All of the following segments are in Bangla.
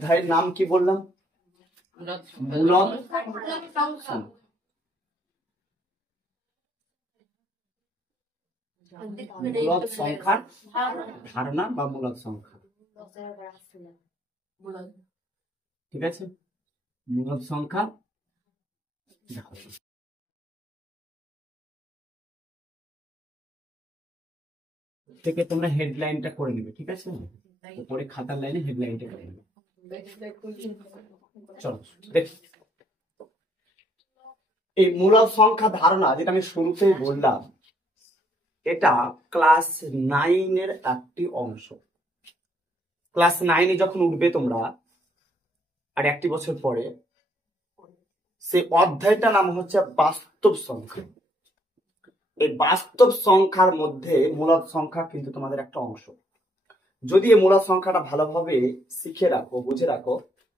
অধ্যায়ের নাম কি বললাম? মূলদ সংখ্যা। মূলদ সংখ্যার ধারণা বা মূলদ সংখ্যা, ঠিক আছে? মূলদ সংখ্যা থেকে তোমরা হেডলাইনটা করে নিবে, ঠিক আছে? উপরে খাতার লাইনে হেডলাইনটা করে নিবে। চলো দেখি এই মূলদ সংখ্যা ধারণা, যেটা আমি শুরুতেই বললাম, এটা ক্লাস 9 এর একটি অংশ। ক্লাস 9 যখন উঠবে তোমরা আর একটি বছর পরে, সেই অধ্যায়টা নাম হচ্ছে বাস্তব সংখ্যা। এই বাস্তব সংখ্যার মধ্যে মূলদ সংখ্যা কিন্তু তোমাদের একটা অংশ। যদি এই মূলদ সংখ্যাটা ভালোভাবে শিখে রাখো, বুঝে রাখো,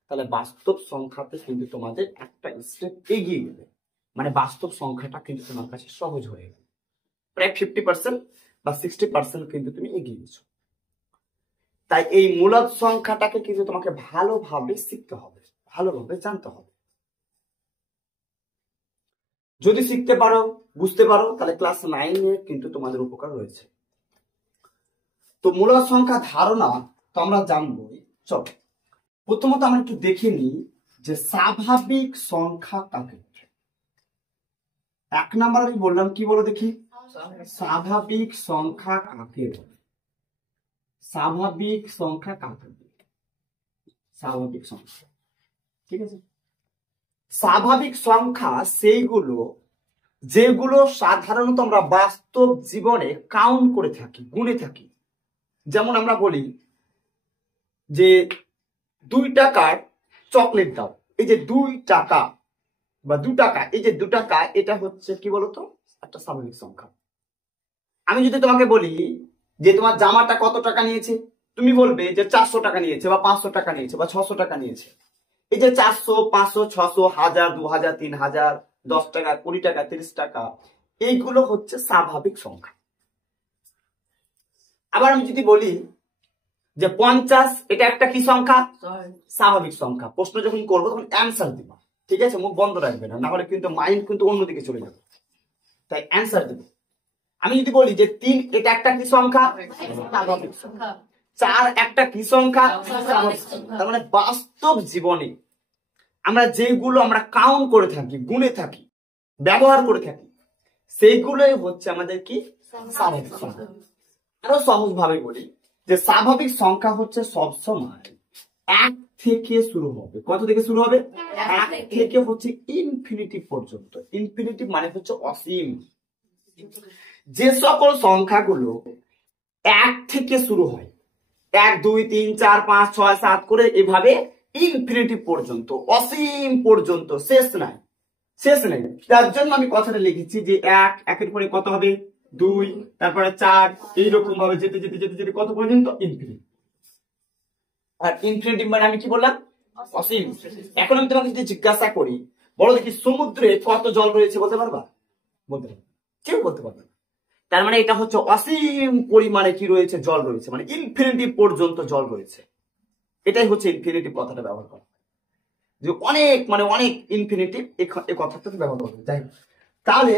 তাহলে বাস্তব সংখ্যাতে কিন্তু তোমাদের একটা স্টেপ এগিয়ে গেলে, মানে বাস্তব সংখ্যাটা কিন্তু তোমার কাছে সহজ হয়ে গেল। প্রায় 50% বা 60% কিন্তু তুমি এগিয়ে গেছো। তাই এই মূলদ সংখ্যাটাকে কিন্তু তোমাকে ভালোভাবে শিখতে হবে, ভালোভাবে জানতে হবে। যদি শিখতে পারো, বুঝতে পারো, তাহলে ক্লাস 9 কিন্তু তোমাদের উপকার রয়েছে। তো মূলদ সংখ্যা ধারণা তো আমরা জানবোই। চল প্রথমত আমরা একটু দেখে নিই যে স্বাভাবিক সংখ্যা কাকে। 1 নাম্বার আমি বললাম, কি বলো দেখি? স্বাভাবিক সংখ্যা কাকে বলে? স্বাভাবিক সংখ্যা কাকে বলে? স্বাভাবিক সংখ্যা, ঠিক আছে? স্বাভাবিক সংখ্যা সেইগুলো যেগুলো সাধারণত আমরা বাস্তব জীবনে কাউন্ট করে থাকি, গুণে থাকি। যেমন আমরা বলি যে 2 টাকার চকলেট দাও। এই যে 2 টাকা বা 2 টাকা, এই যে 2 টাকা, এটা হচ্ছে কি বলতো? একটা স্বাভাবিক সংখ্যা। আমি যদি তোমাকে বলি যে তোমার জামাটা কত টাকা নিয়েছে, তুমি বলবে যে 400 টাকা নিয়েছে বা 500 টাকা নিয়েছে বা 600 টাকা নিয়েছে। এই যে 400, 500, 600, 1000, 2000, 3000, 10 টাকা, 20 টাকা, 30 টাকা, এইগুলো হচ্ছে স্বাভাবিক সংখ্যা। আবার আমি যদি বলি যে 50, এটা একটা কি সংখ্যা? স্বাভাবিক সংখ্যা। প্রশ্ন যখন করবো তখন অ্যান্সার দিবা, ঠিক আছে? মুখ বন্ধ রাখবে না, নাহলে কিন্তু মাইন্ড কিন্তু অন্যদিকে চলে যাবে। তাই অ্যান্সার দেবো। আমি যদি বলি যে 3, এটা একটা কি সংখ্যা? স্বাভাবিক সংখ্যা। 4 একটা কি সংখ্যা? স্বাভাবিক সংখ্যা। তার মানে বাস্তব জীবনে আমরা যেগুলো আমরা কাউন্ট করে থাকি, গুণে থাকি, ব্যবহার করে থাকি, সেইগুলোই হচ্ছে আমাদের কি? স্বাভাবিক সংখ্যা। আরো সহজ ভাবে বলি যে স্বাভাবিক সংখ্যা হচ্ছে সবসময় 1 থেকে শুরু হবে। কত থেকে শুরু হবে? 1 থেকে হচ্ছে ইনফিনিটি পর্যন্ত। ইনফিনিটি মানে হচ্ছে অসীম। যে সকল সংখ্যাগুলো 1 থেকে শুরু হয়, 1, 2, 3, 4, 5, 6, 7 করে এভাবে ইনফিনিটি পর্যন্ত, অসীম পর্যন্ত, শেষ নাই, শেষ নেই। তার জন্য আমি কথাটা লিখেছি যে 1, 1-এর পরে কত হবে? 2, তারপরে 4, এইরকম ভাবে যেতে যেতে যেতে যেতে কত পর্যন্ত? ইনফিনিটি। আর ইনফিনিটি মানে আমি কি বললাম? অসীম। এখন আমি তোমাকে যদি জিজ্ঞাসা করি, বলো দেখি সমুদ্রে কত জল রয়েছে, বলতে পারবা? বলতে পারবে? কেউ বলতে পারবে না। তার মানে এটা হচ্ছে অসীম পরিমাণে কি রয়েছে? জল রয়েছে, মানে ইনফিনিটি পর্যন্ত জল রয়েছে। এটাই হচ্ছে ইনফিনিটি কথাটা ব্যবহার করা, যে অনেক, মানে অনেক ইনফিনিটি, এই কথাটা ব্যবহার করবে। যাই হোক, তাহলে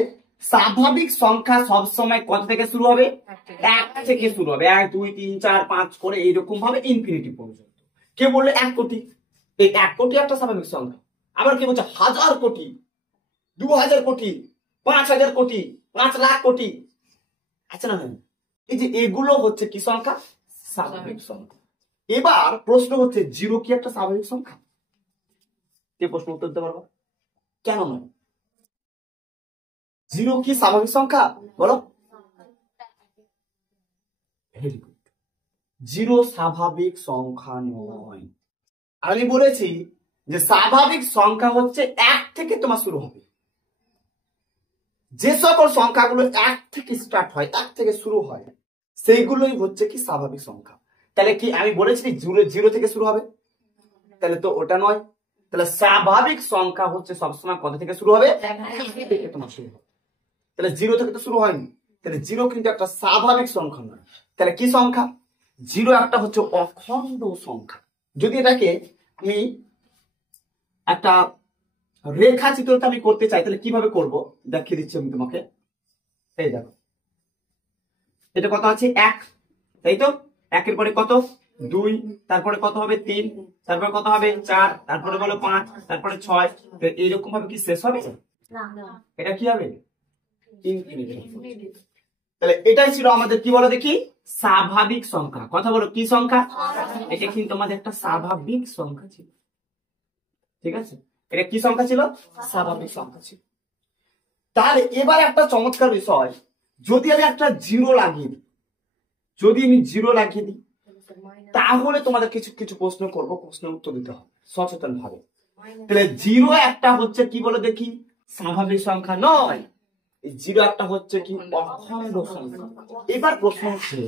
স্বাভাবিক সংখ্যা সবসময় কত থেকে শুরু হবে? 1 থেকে শুরু হবে। 1, 2, 3, 4, 5 করে এইরকম ভাবে ইনফিনিটি পর্যন্ত। কে বললে 1 কোটি? এই 1 কোটি একটা স্বাভাবিক সংখ্যা। আবার কে বলছে 1000 কোটি, 2000 কোটি, 5000 কোটি, 5 লাখ কোটি? আচ্ছা না? এই যে এগুলো হচ্ছে কি সংখ্যা? স্বাভাবিক সংখ্যা। এবার প্রশ্ন হচ্ছে, 0 কি একটা স্বাভাবিক সংখ্যা? কে প্রশ্ন উত্তর দিতে পারবো? কেন নয়? 0 কি স্বাভাবিক সংখ্যা? বলো। Very good. 0 স্বাভাবিক সংখ্যা নয়। আর আমি বলেছি যে স্বাভাবিক সংখ্যা হচ্ছে 1 থেকে তোমার শুরু হবে। যে সকল সংখ্যাগুলো 1 থেকে স্টার্ট হয়, 1 থেকে শুরু হয়, সেইগুলোই হচ্ছে কি স্বাভাবিক সংখ্যা। তাহলে কি আমি বলেছি 0 থেকে শুরু হবে? তাহলে তো ওটা নয়। তাহলে স্বাভাবিক সংখ্যা হচ্ছে সবসময় কত থেকে শুরু হবে? 1 থেকে তোমার শুরু হবে। তাহলে 0 থেকে তো শুরু হয়নি, তাহলে 0 কিন্তু একটা স্বাভাবিক সংখ্যা নয়। তাহলে কি সংখ্যা? 0 একটা হচ্ছে অখণ্ড সংখ্যা। যদি এটাকে আমি একটা রেখা চিত্রটা আমি করতে চাই, তাহলে কিভাবে করব দেখিয়ে দিচ্ছি আমি তোমাকে। এই দেখো, এটা কত আছে 1, তাই তো? 1-এর পরে কত 2, তারপরে কত হবে 3, তারপরে কত হবে 4, তারপরে বলো 5, তারপরে 6। এইরকম ভাবে কি শেষ হবে? এটা কি হবে? ইনফিনিটি। তাহলে এটাই ছিল আমাদের কি বলো দেখি স্বাভাবিক সংখ্যা। কথা বলো কি সংখ্যা? এটা কিন্তু আমাদের একটা স্বাভাবিক সংখ্যা ছিল। ঠিক আছে, এটা কি সংখ্যা ছিল? স্বাভাবিক সংখ্যা ছিল। তাহলে এবার একটা চমৎকার বিষয়, যদি আমি একটা জিরো লাগিয়ে দিই, যদি আমি জিরো লাগিয়ে দিই, তাহলে তোমাদের কিছু কিছু প্রশ্ন করব, প্রশ্নের উত্তর দিতে হবে সচেতন ভাবে। তাহলে জিরো একটা হচ্ছে কি বলো দেখি স্বাভাবিক সংখ্যা নয়, জিরো একটা হচ্ছে কি অখণ্ড সংখ্যা। এবার প্রশ্ন হচ্ছে,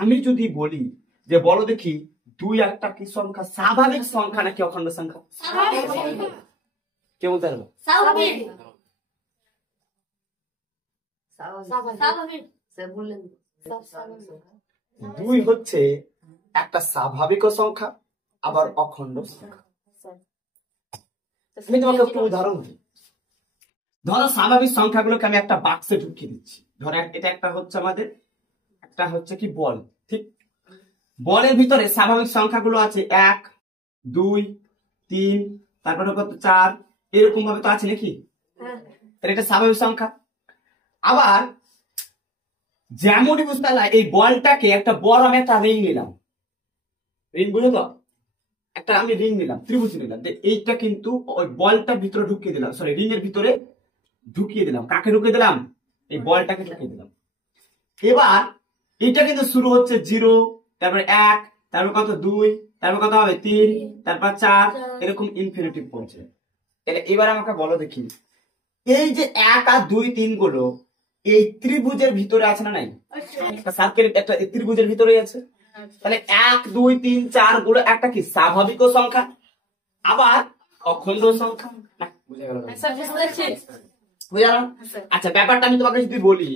আমি যদি বলি যে বলো দেখি 2 একটা কি সংখ্যা, স্বাভাবিক সংখ্যা নাকি অখণ্ড সংখ্যা? কে বলতে পারবো? দুই হচ্ছে একটা স্বাভাবিক সংখ্যা, আবার অখণ্ড সংখ্যা। আমি তোমাকে একটু উদাহরণ দিই। ধরো স্বাভাবিক সংখ্যাগুলোকে আমি একটা বাক্সে ঢুকিয়ে দিচ্ছি। ধরো এটা একটা হচ্ছে আমাদের একটা হচ্ছে কি বল, ঠিক? বলের ভিতরে স্বাভাবিক সংখ্যাগুলো আছে 1, 2, 3, তারপরে কত 4, এরকম ভাবে তো আছে নাকি? তাহলে এটা স্বাভাবিক সংখ্যা। আবার যেমনই বুঝতে পারলাম, এই বলটাকে একটা বড় আমি একটা রিং নিলাম, রিং বুঝো তো? একটা আমি রিং নিলাম, ত্রিভুজ নিলাম, এইটা কিন্তু ওই বলটার ভিতরে ঢুকিয়ে দিলাম, সরি রিং এর ভিতরে ঢুকিয়ে দিলাম। কাকে ঢুকিয়ে দিলাম? এই বলটাকে ঢুকিয়ে দিলাম। এবার এটা কিন্তু শুরু হচ্ছে 0, তারপরে 1, তারপর কত 2, তারপর কত হবে 3, তারপর 4, এরকম ইনফিনিটিভ পৌঁছে। এবার আমাকে বলো দেখি, এই যে 1 আর 2, 3 গুলো এই ত্রিভুজের ভিতরে আছে না নাই? সার্কেল একটা ত্রিভুজের ভিতরে আছে। তাহলে 1, 2, 3, 4 গুলো একটা কি স্বাভাবিক সংখ্যা, আবার অখণ্ড সংখ্যা। বুঝে গেল? আচ্ছা, ব্যাপারটা আমি তোমাকে যদি বলি,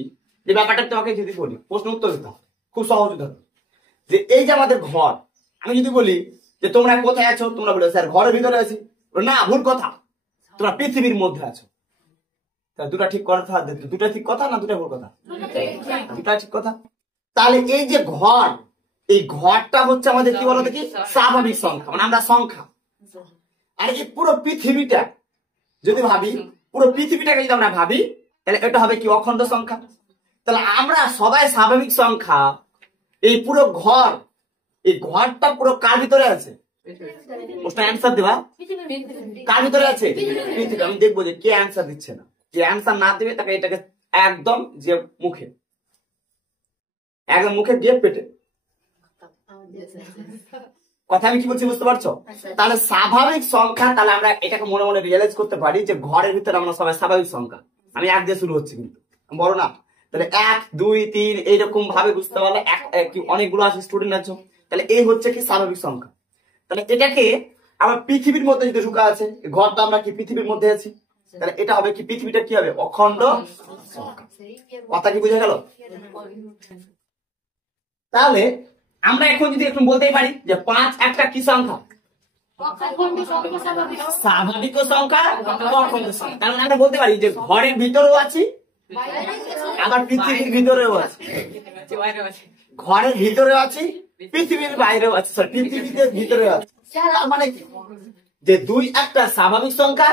যে ব্যাপারটা তোমাকে যদি বলি, প্রশ্ন উত্তর দিতে হবে খুব সহজ উদাহরণ। যে এই যে আমাদের ঘর, আমি যদি বলি যে তোমরা কোথায় আছো, তোমরা বলে স্যার ঘরের ভিতরে আছি। না, ভুল কথা, তোমরা পৃথিবীর মধ্যে আছো। দুটা ঠিক কথা, দুটা ঠিক কথা না দুটা ভুল কথা? দুটা ঠিক কথা। তাহলে এই যে ঘর, এই ঘরটা হচ্ছে আমাদের কি বলো দেখি স্বাভাবিক সংখ্যা, মানে আমরা সংখ্যা। আর এই পুরো পৃথিবীটা যদি ভাবি, পুরো পৃথিবীটাকে যদি আমরা ভাবি, তাহলে এটা হবে কি অখণ্ড সংখ্যা। তাহলে আমরা সবাই স্বাভাবিক সংখ্যা, এই পুরো ঘর, এই ঘরটা পুরো কার ভিতরে আছে? প্রশ্ন অ্যান্সার দেবা, কার ভিতরে আছে? পৃথিবী। আমি দেখবো যে কে অ্যান্সার দিচ্ছে না, যে অ্যান্সার না দেবে তাকে এটাকে একদম যে মুখে, একদম মুখে দিয়ে পেটে। কথা আমি কি বলছি বুঝতে পারছো? তাহলে স্বাভাবিক সংখ্যা, তাহলে আমরা এটাকে মনে মনে রিয়েলাইজ করতে পারি যে ঘরের ভিতরে আমরা সবাই স্বাভাবিক সংখ্যা। আমি 1 দিয়ে শুরু হচ্ছে, কিন্তু বড় না। তাহলে 1, 2, 3 এইরকম ভাবে বুঝতে পারলে অনেকগুলো আছে স্টুডেন্ট আছো, তাহলে এই হচ্ছে কি স্বাভাবিক সংখ্যা। তাহলে এটাকে আবার পৃথিবীর মধ্যে যদি ঢুকা আছে, ঘরটা আমরা কি পৃথিবীর মধ্যে আছি, তাহলে এটা হবে কি পৃথিবীটা কি হবে অখণ্ড সংখ্যা। কথা কি বুঝে গেল? তাহলে আমরা এখন যদি একটু বলতেই পারি যে 5 একটা কি সংখ্যা? স্বাভাবিক সংখ্যা, অখণ্ড সংখ্যা। তাহলে আমরা বলতে পারি যে ঘরের ভিতরেও আছি, আবার পৃথিবীর ভিতরেও আছি। ঘরের ভিতরেও আছি, পৃথিবীর বাইরেও আছে, সরি পৃথিবীর ভিতরেও আছে। মানে যে 2 একটা স্বাভাবিক সংখ্যা,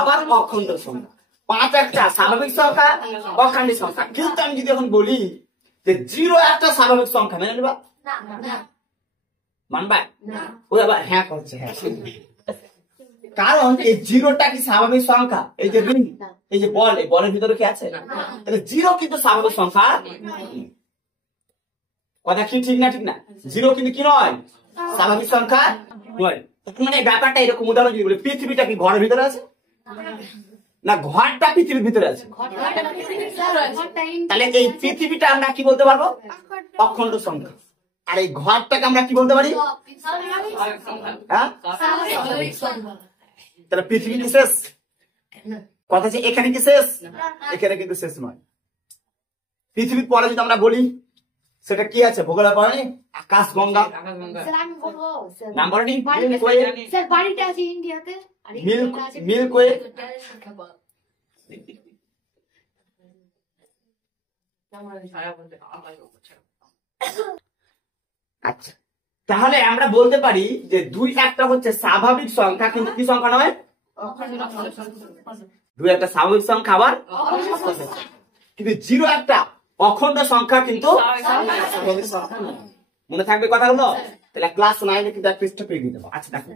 আবার অখণ্ড সংখ্যা। 5 একটা স্বাভাবিক সংখ্যা, অখণ্ড সংখ্যা। কিন্তু আমি যদি এখন বলি যে 0 একটা স্বাভাবিক সংখ্যা, মেনে নেবা? মানবা? ওই আবার হ্যাঁ করছে, হ্যাঁ। কারণ এই 0টা কি স্বাভাবিক সংখ্যা? এই যে রিং, এই যে বল, এই বলের ভিতরে কি আছে? তাহলে 0 কিন্তু স্বাভাবিক সংখ্যা। কথা কি ঠিক না? ঠিক না? 0 কিন্তু কি নয়, স্বাভাবিক সংখ্যা নয়। মানে ব্যাপারটা এরকম, উদাহরণ যদি বলি, পৃথিবীটা কি ঘরের ভিতরে আছে না ঘরটা পৃথিবীর ভিতরে আছে? তাহলে এই পৃথিবীটা আমরা কি বলতে পারবো? অখণ্ড সংখ্যা। আর এই ঘরটাকে আমরা কি বলতে পারি? হ্যাঁ, তাহলে পৃথিবী কি শেষ? কথা হচ্ছে এখানে কি শেষ? এখানে কিন্তু শেষ নয়। পৃথিবীর পরে যদি আমরা বলি সেটা কি আছে ভূগোলে পড়েনি? আকাশগঙ্গা। নাম বলেনি? বাড়িটা আছে ইন্ডিয়াতে, মিল্কওয়ে। আচ্ছা, তাহলে আমরা বলতে পারি যে 2 একটা হচ্ছে স্বাভাবিক সংখ্যা, কিন্তু কি সংখ্যা নয়? 2 একটা স্বাভাবিক সংখ্যা, আবার কিন্তু 0 একটা অখণ্ড সংখ্যা, কিন্তু মনে থাকবে কথাগুলো? তাহলে ক্লাস 9 কিন্তু একটা পৃষ্ঠা পেয়ে দিতে পারবো। আচ্ছা দেখো,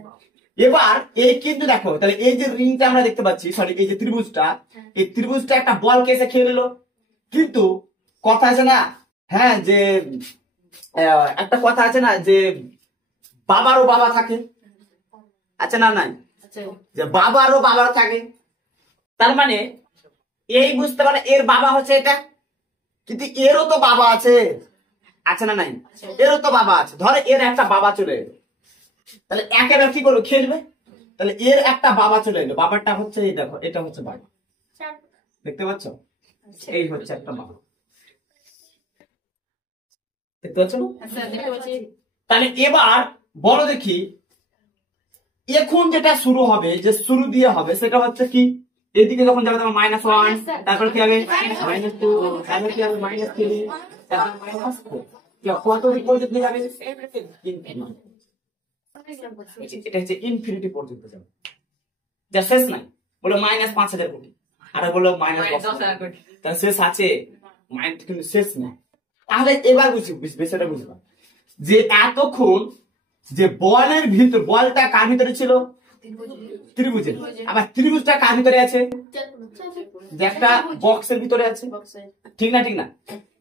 এবার এই কিন্তু দেখো, তাহলে এই যে রিংটা আমরা দেখতে পাচ্ছি, সরি এই যে ত্রিভুজটা, এই ত্রিভুজটা একটা বল কেসে খেয়ে নিল। কিন্তু কথা আছে না, হ্যাঁ, যে একটা কথা আছে না যে বাবারও বাবা থাকে, আচ্ছা না নাই, যে বাবারও বাবা থাকে। তার মানে এই বুঝতে পারে এর বাবা হচ্ছে এটা, কিন্তু এরও তো বাবা আছে, আচ্ছা না নাই, এরও তো বাবা আছে। ধরে এর একটা বাবা চলে এলো, তাহলে একেবারে কি করবো, খেলবে। তাহলে এর একটা বাবা চলে এলো, বাবারটা হচ্ছে এই দেখো, এটা হচ্ছে বাবা, দেখতে পাচ্ছ? এই হচ্ছে একটা বাবা, দেখতে পাচ্ছ? তাহলে এবার বলো দেখি, এখন যেটা শুরু হবে, যে শুরু দিয়ে হবে, সেটা হচ্ছে কি, এদিকে যখন যাবে তখন -1, তারপর কি হবে -2, তারপর কি হবে -3, তারপর -4, কত দিক পর্যন্ত যাবে? এটা হচ্ছে ইনফিনিটি পর্যন্ত যাবে, যা শেষ নাই। বলো -5000 কোটি, আর বলো -10,000 কোটি, তার শেষ আছে? মাইন্ড কিন্তু শেষ নাই। তাহলে এবার বিষয়টা বুঝলাম যে এতক্ষণ যে বলের ভিতর, বলটা কার ভিতরে ছিল? ত্রিভুজে। আবার ত্রিভুজটা কার ভিতরে আছে? যে একটা বক্সের ভিতরে আছে, ঠিক না? ঠিক না?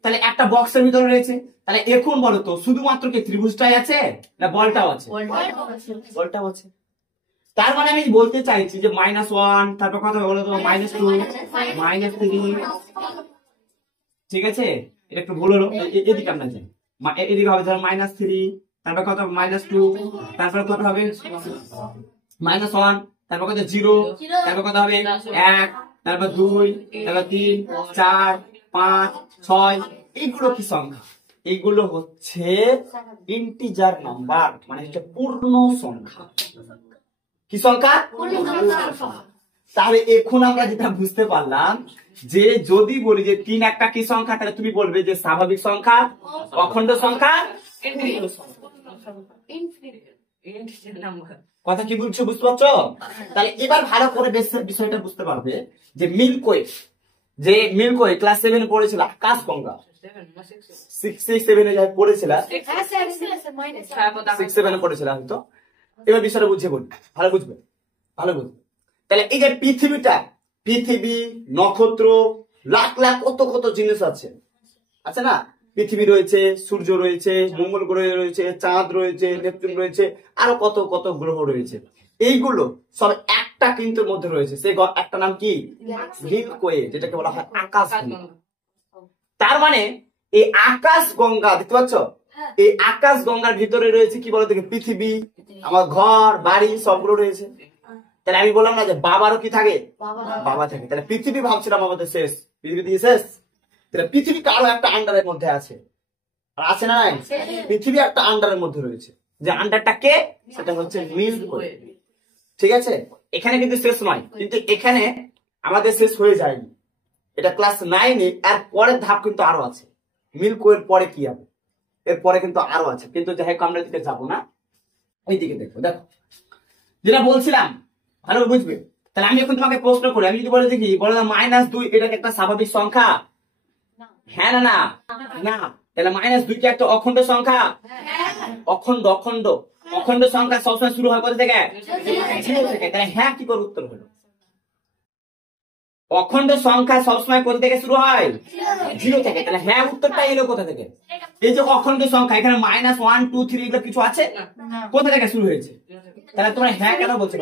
তাহলে একটা বক্সের ভিতরে রয়েছে, তাহলে এখন বলো তো শুধুমাত্র কি ত্রিভুজটাই আছে, না বলটাও আছে? বলটাও আছে। তার মানে আমি বলতে চাইছি যে -1, তারপর কথা বলো তো -2, -3, ঠিক আছে? এটা একটু ভুল হলো, এদিকে আমরা যাই, এদিকে হবে ধর -3, তারপর কত -2, তারপর কত হবে -1, তারপর কত 0, তারপর কত হবে 1, তারপর 2, তারপর 3, 4, 5, 6। এইগুলো কি সংখ্যা? এইগুলো হচ্ছে ইন্টিজার নাম্বার, মানে হচ্ছে পূর্ণ সংখ্যা। কি সংখ্যা? তাহলে এখন আমরা যেটা বুঝতে পারলাম যে যদি বলি যে 3 একটা কি সংখ্যা, তাহলে তুমি বলবে যে স্বাভাবিক সংখ্যা, অখণ্ড সংখ্যা, কথা কি বলছো, বুঝতে পারছো? তাহলে এবার ভালো করে বিষয়টা বুঝতে পারবে যে মিল্কওয়ে ক্লাস 7 পড়েছিল, আকাশগঙ্গা 6-7 এ পড়েছিল, 6-7 পড়েছিল হয়তো। এবার বিষয়টা বুঝে বলি, ভালো বুঝবে। তাহলে এই যে পৃথিবী, নক্ষত্র, লাখ লাখ কত কত জিনিস আছে, আচ্ছা না? পৃথিবী রয়েছে, সূর্য রয়েছে, মঙ্গল গ্রহ রয়েছে, চাঁদ রয়েছে, নেপচুন রয়েছে, আরো কত কত গ্রহ রয়েছে। এইগুলো সব একটা কিন্তু মধ্যে রয়েছে, সেই একটা নাম কি? মিল্কওয়ে, যেটাকে বলা হয় আকাশগঙ্গা। তার মানে এই আকাশগঙ্গা দেখতে পাচ্ছ, এই আকাশগঙ্গার ভিতরে রয়েছে কি বলো দেখে, পৃথিবী, আমার ঘর বাড়ি সবগুলো রয়েছে। তাহলে আমি বললাম না যে বাবারও কি থাকে? বাবা থাকে। তাহলে পৃথিবী ভাবছিলাম আমাদের শেষ, পৃথিবী দিয়ে শেষ। তাহলে পৃথিবী কারো একটা আন্ডারের মধ্যে আছে, আর আছে না নাই? পৃথিবী একটা আন্ডারের মধ্যে রয়েছে, যে আন্ডারটা কে? সেটা হচ্ছে মিল্কওয়ে, ঠিক আছে? এখানে কিন্তু শেষ নয়, কিন্তু এখানে আমাদের শেষ হয়ে যায়নি, এটা ক্লাস 9-এ এর পরের ধাপ কিন্তু আরো আছে। মিল্কওয়ের পরে কি হবে, এর পরে কিন্তু আরো আছে, কিন্তু যাই হোক আমরা দিকে যাবো না, এইদিকে দেখো। যেটা বলছিলাম ভালো বুঝবে। তাহলে আমি এখন তোমাকে প্রশ্ন করি, আমি যদি বলে দেখি, বলে -2 এটা একটা স্বাভাবিক সংখ্যা? হ্যাঁ না না? তাহলে -2 কি একটা অখণ্ড সংখ্যা? অখণ্ড সংখ্যা সবসময় শুরু হয় কোথা থেকে? 0 থেকে। তাহলে হ্যাঁ কি করে উত্তর হলো? অখণ্ড সংখ্যা সবসময় কোথা থেকে শুরু হয়? 0 থেকে। তাহলে হ্যাঁ উত্তরটা এলো কোথা থেকে? এই যে অখণ্ড সংখ্যা, এখানে -1, 2, 3 এগুলো কিছু আছে, কোথা থেকে শুরু হয়েছে? তাহলে তোমরা হ্যাঁ কেন বলছো?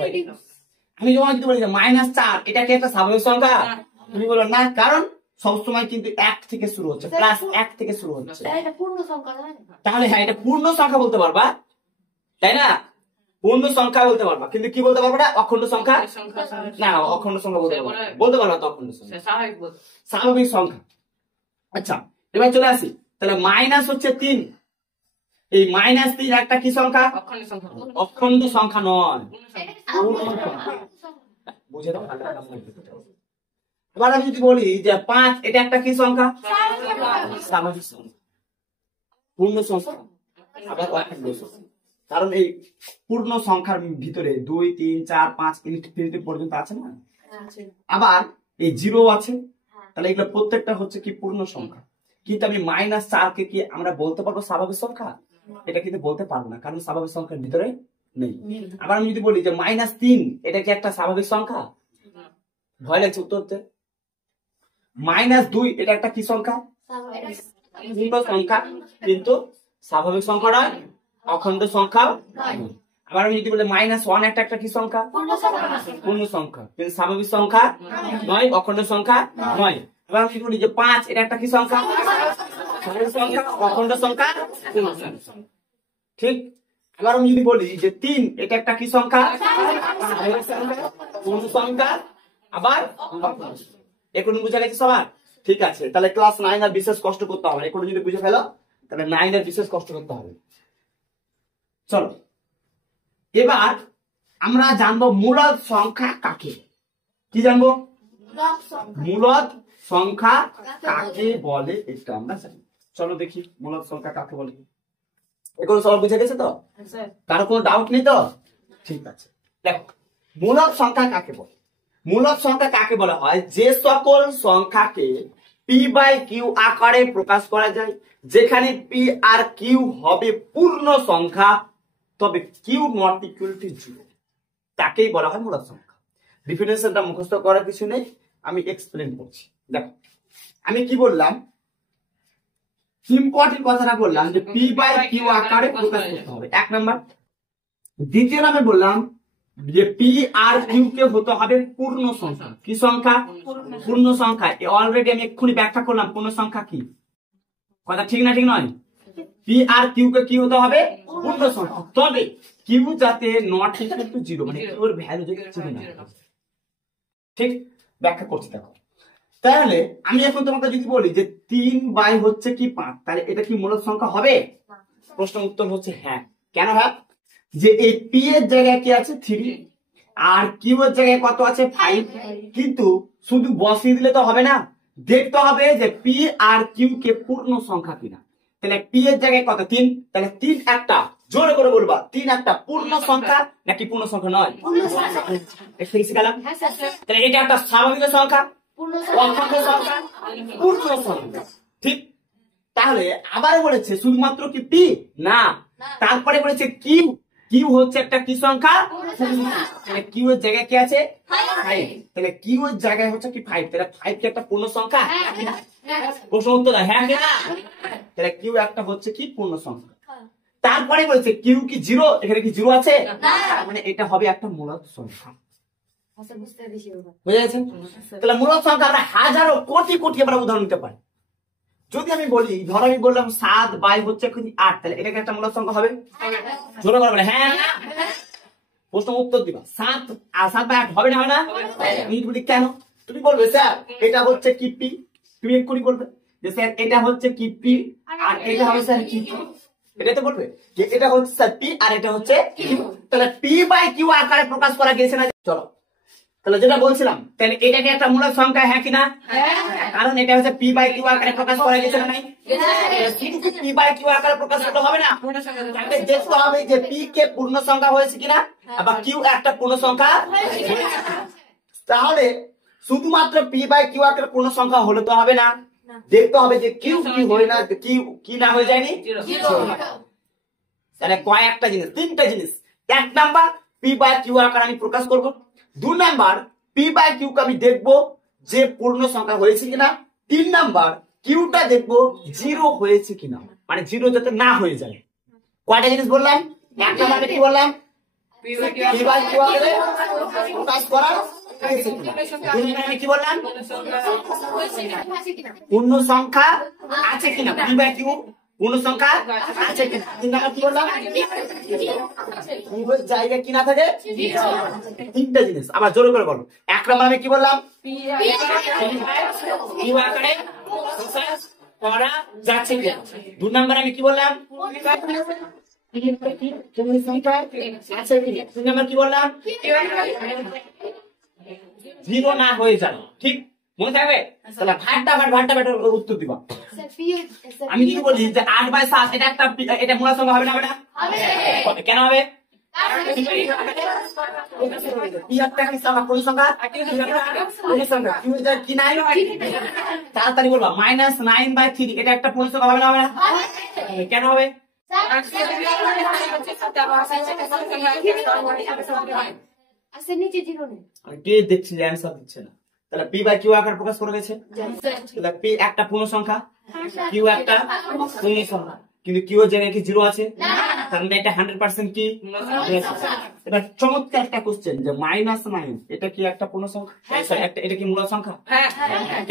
আমি যখন যদি বলি -4 এটা কি একটা স্বাভাবিক সংখ্যা? তুমি বলো না, কারণ সবসময় কিন্তু 1 থেকে শুরু হচ্ছে, +1 থেকে শুরু হচ্ছে। তাহলে হ্যাঁ এটা পূর্ণ সংখ্যা বলতে পারবা, তাই না? পূর্ণ সংখ্যা বলতে পারবা, কিন্তু কি বলতে পারবা না? অখণ্ড সংখ্যা না, অখণ্ড সংখ্যা বলতে পারবা তো অখণ্ড সংখ্যা, স্বাভাবিক সংখ্যা। আচ্ছা এবার চলে আসি, তাহলে মাইনাস হচ্ছে 3, এই -3 একটা কি সংখ্যা? অখণ্ড সংখ্যা নয়, বুঝে দাও। এবার আমি যদি বলি যে 5 এটা একটা কি সংখ্যা? স্বাভাবিক সংখ্যা, পূর্ণ সংখ্যা। আবার অখণ্ড সংখ্যা, কারণ এই পূর্ণ সংখ্যার ভিতরে 2 3 4 5 ইনফিনিটি পর্যন্ত আছে না, আবার এই 0 আছে, তাহলে এগুলো প্রত্যেকটা হচ্ছে কি পূর্ণ সংখ্যা। কিন্তু আমি -4 কে কি আমরা বলতে পারবো স্বাভাবিক সংখ্যা? এটা কিন্তু বলতে পারবো না, কারণ স্বাভাবিক সংখ্যার ভিতরে নেই। আবার আমি যদি বলি যে -3 এটা কি একটা স্বাভাবিক সংখ্যা? ভয় লাগছে উত্তর দিতে। -2 এটা একটা কি সংখ্যা? পূর্ণ সংখ্যা, কিন্তু স্বাভাবিক সংখ্যা নয়, অখণ্ড সংখ্যা। আবার আমি যদি বলি -1 একটা কি সংখ্যা? পূর্ণ সংখ্যা, কিন্তু স্বাভাবিক সংখ্যা নয়, অখণ্ড সংখ্যা নয়। এবার আমি বলি যে 5 এটা একটা কি সংখ্যা? স্বাভাবিক সংখ্যা, অখণ্ড সংখ্যা, পূর্ণ সংখ্যা। ঠিক। এবার আমি যদি বলি যে 3 এটা একটা কি সংখ্যা? স্বাভাবিক সংখ্যা, পূর্ণ সংখ্যা, আবার এখন বুঝা গেছে সবার? ঠিক আছে, তাহলে ক্লাস 9 আর বিশেষ কষ্ট করতে হবে। এখন যদি বুঝে ফেলো তাহলে 9 আর বিশেষ কষ্ট করতে হবে। চলো এবার আমরা জানবো মূলদ সংখ্যা কাকে, কি জানবো? মূলদ সংখ্যা কাকে বলে এটা আমরা জানি। চলো দেখি মূলদ সংখ্যা কাকে বলে। এখন সবাই বুঝে গেছে তো? কারো কোনো ডাউট নেই তো? ঠিক আছে, দেখো মূলদ সংখ্যা কাকে বলে। মূলদ সংখ্যা কাকে বলা হয়? যে সকল সংখ্যাকে p/q আকারে প্রকাশ করা যায়, যেখানে p আর q হবে পূর্ণ সংখ্যা, তবে q নট ইকুয়াল টু 0, তাকেই বলা হয় মূলদ সংখ্যা। ডেফিনিশনটা মুখস্থ করার কিছু নেই, আমি এক্সপ্লেন করছি। দেখো আমি কি বললাম, ইম্পর্টেন্ট কথাটা বললাম যে p/q আকারে প্রকাশ করতে হবে, 1 নাম্বার। দ্বিতীয় নামে বললাম যে p আর q কে হতে হবে পূর্ণ সংখ্যা। কি সংখ্যা? পূর্ণ সংখ্যা। অলরেডি আমি এক্ষুনি ব্যাখ্যা করলাম পূর্ণ সংখ্যা কি। কথা ঠিক না ঠিক নয়? p আর q কে কি হতে হবে? পূর্ণ সংখ্যা, তবে q যাতে নট ইকুয়াল টু 0, মানে q এর ভ্যালু যদি 0 না হয়। ঠিক, ব্যাখ্যা করছি দেখো। তাহলে আমি এখন তোমাকে যদি বলি যে 3 হচ্ছে কি 5, তাহলে এটা কি মূলদ সংখ্যা হবে? প্রশ্ন উত্তর হচ্ছে হ্যাঁ। কেন হ্যাঁ? যে এই p এর জায়গায় কি আছে 3 আর q এর জায়গায় কত আছে 5, কিন্তু শুধু বসিয়ে দিলে তো হবে না, দেখতে হবে যে p আর q কে পূর্ণ সংখ্যা কিনা। তাহলে p এর জায়গায় কত 3, তাহলে 3 একটা, জোরে করে বলবা 3 একটা পূর্ণ সংখ্যা নাকি পূর্ণ সংখ্যা নয়? তাহলে এটা একটা স্বাভাবিক সংখ্যা, অখণ্ড সংখ্যা, পূর্ণ সংখ্যা। ঠিক, তাহলে আবার বলেছে শুধুমাত্র কি p না, তারপরে বলেছে q, q হচ্ছে একটা কি সংখ্যা? তাহলে q এর জায়গায় কি আছে 5, তাহলে q এর জায়গায় হচ্ছে কি 5, তাহলে 5 কি একটা পূর্ণ সংখ্যা? প্রশ্ন উত্তর হ্যাঁ কি না? তাহলে q একটা হচ্ছে কি পূর্ণ সংখ্যা। তারপরে বলেছে q কি 0, এখানে কি 0 আছে? মানে এটা হবে একটা মূলদ সংখ্যা। বুঝে গেছে? তাহলে মূলদ সংখ্যা আমরা হাজারো কোটি কোটি আমরা উদাহরণ নিতে পারি। যদি আমি বলি, ধর আমি বললাম 7 হচ্ছে 8, তাহলে এটা কি একটা মূলদ সংখ্যা হবে? জোরে করে বলে হ্যাঁ না। প্রশ্ন উত্তর দিবা 7 আর 7/8 হবে না, হয় না? আমি বলি কেন, তুমি বলবে স্যার এটা হচ্ছে কি p, তুমি এক্ষুনি বলবে যে স্যার এটা হচ্ছে কি p আর এটা হবে স্যার কি q, এটাই তো বলবে যে এটা হচ্ছে স্যার p আর এটা হচ্ছে q। তাহলে p/q আকারে প্রকাশ করা গেছে না। চলো তাহলে যেটা বলছিলাম, তাহলে এটা কি একটা মূলদ সংখ্যা হ্যাঁ কি না? কারণ এটা হচ্ছে p/q আকারে প্রকাশ করা গেছে না নাই? কিন্তু p/q আকারে প্রকাশ করতে হবে না, তাহলে দেখতে হবে যে p কে পূর্ণ সংখ্যা হয়েছে কিনা, আবার q একটা পূর্ণ সংখ্যা। তাহলে শুধুমাত্র p/q আকারে পূর্ণ সংখ্যা হলে তো হবে না, দেখতে হবে যে q কি হয় না, কি না হয়ে যায়নি। তাহলে কয়েকটা জিনিস, 3টা জিনিস। 1 নাম্বার p/q আকারে আমি প্রকাশ করব। 2 নাম্বার p/q কে আমি দেখবো যে পূর্ণ সংখ্যা হয়েছে কিনা। 3 নাম্বার কিউটা দেখবো 0 হয়েছে কিনা, মানে 0 যাতে না হয়ে যায়। কয়টা জিনিস বললাম? 1 নাম্বারে কি বললাম? p/q আকারে প্রকাশ করা হয়েছে কিনা। 2 নাম্বারে কি বললাম? পূর্ণ সংখ্যা আছে কিনা, p/q পূর্ণ সংখ্যা আছে কিনা। 3 নাম্বার কি বললাম? জায়গা কি না থাকে। 3টা জিনিস আবার জোরে করে বলো। 1 নাম্বার আমি কি বললাম? করা যাচ্ছে না। 2 নাম্বার আমি কি বললাম? 2 নাম্বার কি বললাম? 0 না হয়ে যাবে, ঠিক মনে থাকবে? তাহলে ভাট্টা উত্তর দিবা। আমি কি বলি যে 8/7 এটা একটা এটা মূল সংখ্যা হবে না? হবে না? হবে। কেন হবে? তাড়াতাড়ি বলবা। -9/3 এটা একটা পূর্ণ সংখ্যা হবে না? হবে না? কেন হবে? দেখছি অ্যান্সার দিচ্ছে না। তাহলে পি বাই কিউ আকার প্রকাশ করে গেছে। তাহলে পি একটা পূর্ণ সংখ্যা, কিউ একটা পূর্ণ সংখ্যা, কিন্তু কিউ এর জায়গায় কি 0 আছে? তার মানে এটা 100% কি? এটা চমৎকার একটা কোশ্চেন যে -9 এটা কি একটা পূর্ণ সংখ্যা? এটা কি মূল সংখ্যা?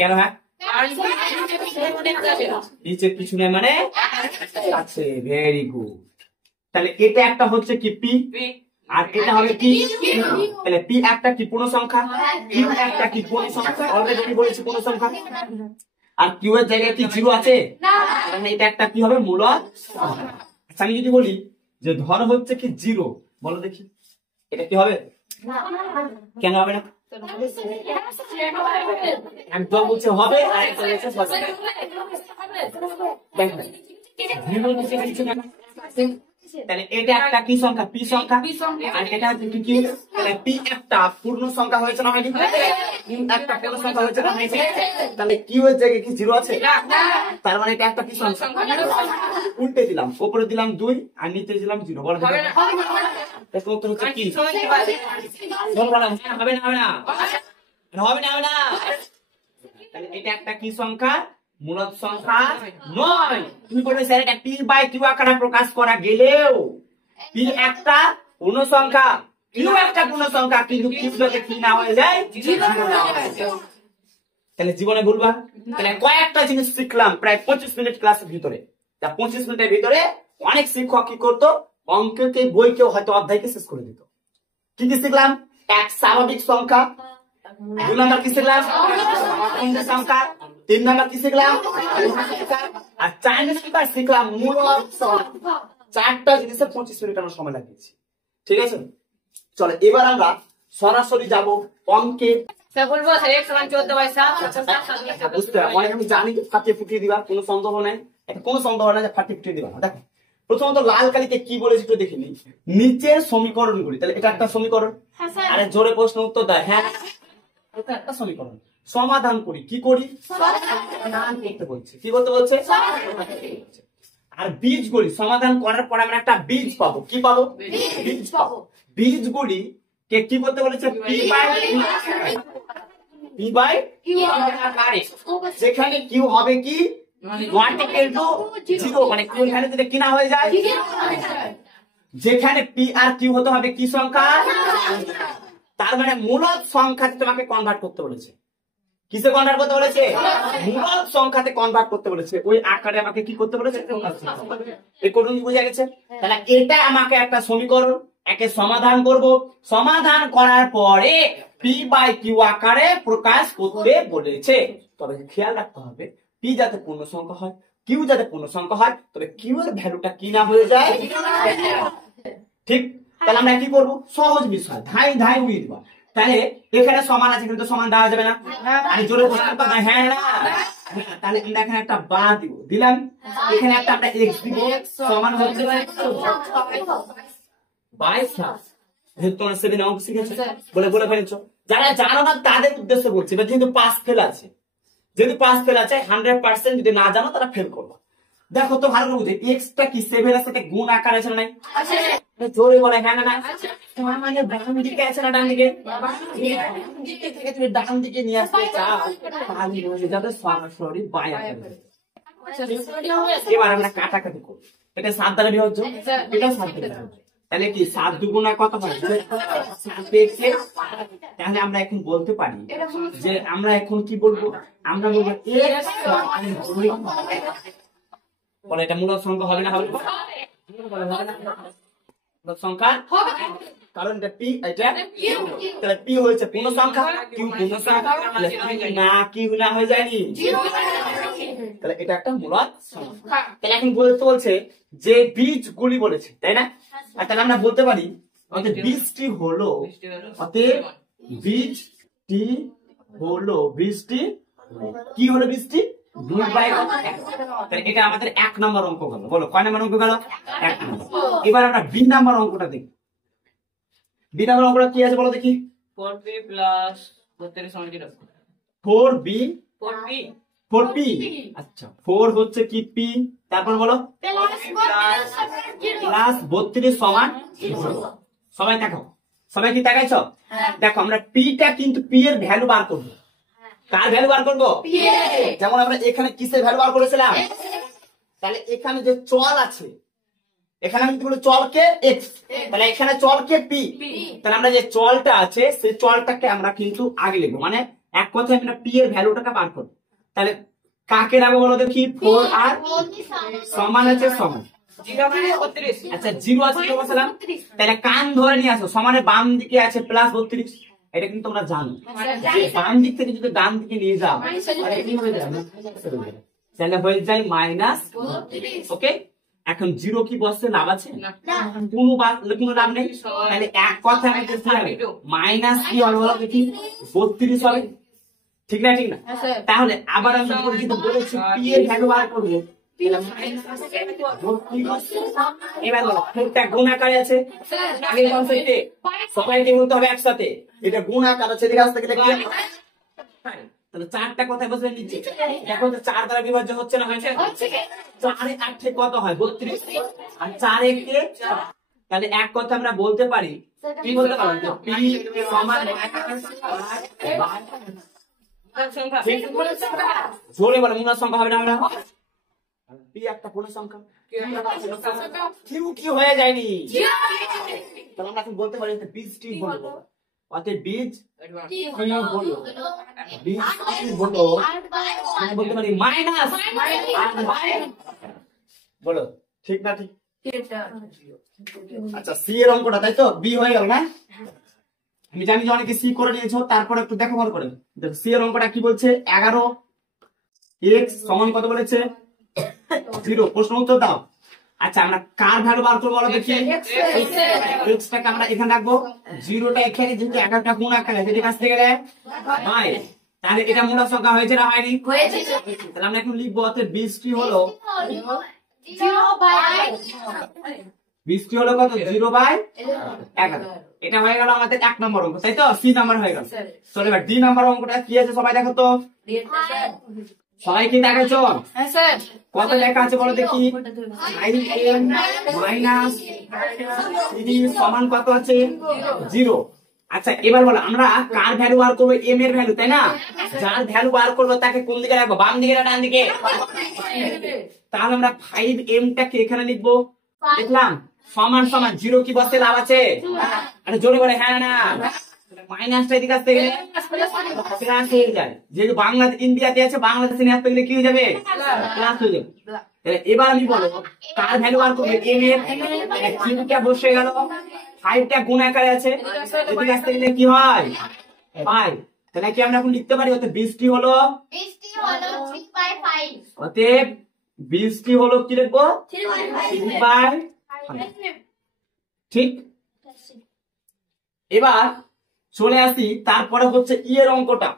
কেন? হ্যাঁ, নিচে কিছু নেই মানে আছে। Very good. তাহলে এটা একটা হচ্ছে কি পি, আর এটা হবে কি? তাহলে পি একটা কি পূর্ণ সংখ্যা, কিউ একটা কি পূর্ণ সংখ্যা? অলরেডি বলেছি পূর্ণ সংখ্যা। আর কিউ এর জায়গায় কি 0 আছে? মানে এটা একটা কি হবে? মূলদ সংখ্যা। আচ্ছা, আমি যদি বলি যে ধর হচ্ছে কি 0, বলো দেখি এটা কি হবে? কেন হবে না? একদম বলছে হবে, আর একদম বলছে হবে। তাহলে এটা একটা কি সংখ্যা? পি সংখ্যা। আর এটা হচ্ছে কি? তাহলে পি একটা পূর্ণ সংখ্যা হয়েছে না হয়নি? একটা পূর্ণ সংখ্যা হয়েছে না হয়নি? তাহলে কিউ এর জায়গায় কি 0 আছে? তার মানে এটা একটা কি সংখ্যা? উল্টে দিলাম, উপরে দিলাম 2 আর নিচে দিলাম 0। বলো হবে না? উত্তর হচ্ছে কি? হবে না? হবে না? হবে না? হবে না? তাহলে এটা একটা কি সংখ্যা? মূলদ সংখ্যা নয়। তুমি বলবে স্যার এটা পি বাই কিউ আকারে প্রকাশ করা গেলেও পি একটা পূর্ণ সংখ্যা, কিউ একটা পূর্ণ সংখ্যা, কিন্তু কিউ যদি কি না হয়ে যায়? তাহলে জীবনে ভুলবা। তাহলে কয়েকটা জিনিস শিখলাম প্রায় 25 মিনিট ক্লাসের ভিতরে। তা 25 মিনিটের ভিতরে অনেক শিক্ষক কি করতো? অঙ্ককে বইকেও হয়তো অধ্যায়কে শেষ করে দিত। কি কি শিখলাম? এক স্বাভাবিক সংখ্যা। 2 নাম্বার কি শিখলাম? সংখ্যা। 3 নাম্বার কি শিখলাম? আর 4 নাম্বার শিখলাম মূলদ সংখ্যা। 4টা জিনিসের 25 মিনিট আমার সময় লাগিয়েছি। ঠিক আছে, চলো এবার আমরা সরাসরি যাব অঙ্কে। বুঝতে আমি জানি ফাটিয়ে ফুটিয়ে দিবা, কোনো সন্দেহ নাই। কোনো সন্দেহ নাই যে ফাটিয়ে ফুটিয়ে দিবা। দেখো প্রথমত লাল কালিতে কি বলেছি একটু দেখিনি। নিচের সমীকরণগুলি, তাহলে এটা একটা সমীকরণ। আরে জোরে প্রশ্ন উত্তর দেয়। হ্যাঁ, এটা একটা সমীকরণ। সমাধান করি। কি করি? সমাধান করতে বলছে। কি বলতে বলছে? আর বীজগুলি সমাধান করার পর আমরা একটা বীজ পাবো। কি পাবো? বীজ পাবো। বীজগুলি কে কি করতে বলেছে? পি বাই কিউ আকারে। যেখানে কিউ হবে কি? 1:0, মানে কিউ এখানে যদি কি না হয়ে যায়? যেখানে পি আর কিউ হতে হবে কি সংখ্যা? তার মানে মূলদ সংখ্যাতে তোমাকে কনভার্ট করতে বলেছে। কিসে কনভার্ট করতে বলেছে? মূলদ সংখ্যাতে কনভার্ট করতে বলেছে। ওই আকারে আমাকে কি করতে বলেছে? এই কোন বুঝা গেছে? তাহলে এটা আমাকে একটা সমীকরণ, একে সমাধান করব। সমাধান করার পরে পি বাই কিউ আকারে প্রকাশ করতে বলেছে। তবে খেয়াল রাখতে হবে পি যাতে পূর্ণ সংখ্যা হয়, কিউ যাতে পূর্ণ সংখ্যা হয়, তবে কিউ এর ভ্যালুটা কি না হয়ে যায়। ঠিক, তাহলে আমরা কি করবো? সহজ বিষয়, ধাই উড়িয়ে দিবা। তাহলে এখানে সমান আছে কিন্তু সমান দেওয়া যাবে না। আমি জোরে বলতে পারবো না। হ্যাঁ না, তাহলে আমরা এখানে একটা বা দিব, দিলাম। এখানে একটা আমরা এক্স দিব, সমান হচ্ছে 22। তোমরা 7 অঙ্ক শিখেছো বলে ফেলেছো। যারা জানো না তাদের উদ্দেশ্যে বলছি, যেহেতু পাস ফেল আছে, 100% যদি না জানো তারা ফেল করবো। দেখো তো ভালো বুঝে, এক্সটা কি 7 এর সাথে গুণ আকার আছে না? নাই, জোরে বলে হ্যাঁ না। তোমার মানে বাম দিকে আছে না ডান দিকে? থেকে তুমি ডান দিকে নিয়ে আসতে চাও, তাহলে হয়ে যাবে সরাসরি বাঁ আকারে। এবার আমরা কাটাকাটি করব। এটা 7 দ্বারা বিভাজ্য, এটা 7 দ্বারা বিভাজ্য। তাহলে কি 7 দুগুণা কত হয়? তাহলে আমরা এখন বলতে পারি যে আমরা এখন কি বলবো? আমরা বলবো বলে এটা মূলদ সংখ্যা হবে না? হবে সংখ্যা, কারণ এটা পি, এটা তাহলে পি হয়েছে পূর্ণ সংখ্যা, কিউ পূর্ণ সংখ্যা, না কি না হয়ে যায়নি। তাহলে এটা একটা মূলদ সংখ্যা। তাহলে এখন বলছে যে বীজগুলি বলেছে, তাই না? আর তাহলে আমরা বলতে পারি অতএব বীজটি হলো, অতএব বীজটি হলো, বীজটি কি হলো? বীজটি 2/1। তাহলে এটা আমাদের 1 নম্বর অঙ্ক গেল। বলো কয় নম্বর অঙ্ক গেল? 1 নম্বর। এবার আমরা 2 নম্বর অঙ্কটা দেখি। 2 নম্বর অঙ্কটা কি আছে বলো দেখি। 4p plus 32 সমান 0। 4b 4p 4p। আচ্ছা 4 হচ্ছে কি p, তারপর বলো প্লাস 32 সমান 0। সবাই দেখো, সবাই কি দেখাইছো? দেখো আমরা p টা কিন্তু p এর ভ্যালু বার করব। কার ভ্যালু বার করব? যেমন আমরা এখানে কিসের ভ্যালু বার করেছিলাম? তাহলে এখানে যে চল আছে, এখানে আমি বলি চলকে x, তাহলে এখানে চলকে p। তাহলে আমরা যে চলটা আছে সেই চলটাকে আমরা কিন্তু আগে লিখবো, মানে এক কথায় আমরা p এর ভ্যালুটাকে বার করব। তাহলে কাকে রাখবো বলো দেখি? 4 আর সমান আছে সমান 0 মানে 32। আচ্ছা 0 আছে কি বসালাম? তাহলে কান ধরে নিয়ে আসো, সমানে বাম দিকে আছে প্লাস 32। এটা কিন্তু তোমরা জানো যে বাম দিক থেকে যদি ডান দিকে নিয়ে যাও তাহলে কি হয়ে যায়? তাহলে হয়ে যায় মাইনাস 32। ওকে, এখন 0 কি বসতে লাভ আছে? কোনো লাভ নেই। তাহলে এক কথা মাইনাস কি হবে বলো দেখি? 32 হবে, ঠিক না? ঠিক না? তাহলে আবার আমরা বলেছি p এর ভ্যালু বার করবো। এবার বলো একটা গুণ আকারে আছে, আগের কনসেপ্টে সবাইকে বলতে হবে একসাথে এটা গুণ আকার আছে, এদিকে আসতে গেলে কি? তাহলে 4টা কোথায় বসবে? নিচে। এখন তো 4 দ্বারা বিভাজ্য হচ্ছে না? হয়েছে। 4 এ 8 এ কত হয়? 32। আর 4 এ কে 4। তাহলে এক কথা আমরা বলতে পারি, কি বলতে পারি? p সমান জোরে বলো মূল সংখ্যা হবে না? আমরা p একটা পূর্ণ সংখ্যা, কিউ কি হয়ে যায়নি? তাহলে আমরা এখন বলতে পারি বীজটি হলো, অতএব বীজ কি হলো? বীজ কি হলো? আমরা বলতে পারি মাইনাস। বলো ঠিক না? ঠিক। আচ্ছা সি এর অঙ্কটা তাই তো বি হয়ে গেল না? আমি জানি যে অনেকে সি করে নিয়েছো, তারপর একটু দেখো ভালো করে। দেখো সি এর অঙ্কটা কি বলছে? 11 x সমান কত বলেছে? 0। প্রশ্ন উত্তর দাও। আচ্ছা আমরা কার ভ্যালু বার করবো বলো দেখি? x টাকে আমরা এখানে রাখবো, 0টা এখানে, যেহেতু 11টা গুণ আকারে আছে, এদিকে আসতে গেলে হয়। তাহলে এটা মূল সংখ্যা হয়েছে না হয়নি? তাহলে আমরা এখন লিখবো অতএব বীজটি হলো, বীজটি হলো কত? 0/11। এটা হয়ে গেল আমাদের 1 নম্বর অঙ্ক, তাই তো? সি নাম্বার হয়ে গেল। চলো এবার ডি নাম্বার অঙ্কটা কি আছে সবাই দেখো তো। সবাই কি দেখাচ্ছ? কত লেখা আছে বলো দেখি? 9m মাইনাস 3 সমান কত আছে? 0। আচ্ছা এবার বলো আমরা কার ভ্যালু বার করবো? m এর ভ্যালু, তাই না? যার ভ্যালু বার করবো তাকে কোন দিকে রাখবো? বাম দিকে না ডান দিকে? তাহলে আমরা 5m টাকে এখানে লিখবো, দেখলাম সমান সমান 0 কি বসতে লাভ আছে? আরে জোরে বলে হ্যাঁ না? মাইনাসটা এদিকে আসতে গেলে প্লাস হয়ে যায়, যেহেতু বাংলাদেশ ইন্ডিয়াতে আছে, বাংলাদেশে নিয়ে আসতে গেলে কি হয়ে যাবে? প্লাস হয়ে যাবে। এবার আমি বলো কার ভ্যালু বার করবে? m এর। 3টা বসে গেল, 5টা গুণ আকারে আছে, এদিকে আসতে গেলে কি হয়? 5। তাহলে কি আমরা এখন লিখতে পারি অতএব বীজটি হলো 3/5। অতএব বীজটি হলো কি লিখবো? 3/5। ঠিক। এবার চলে আসি, তারপরে হচ্ছে ই এর অঙ্কটা।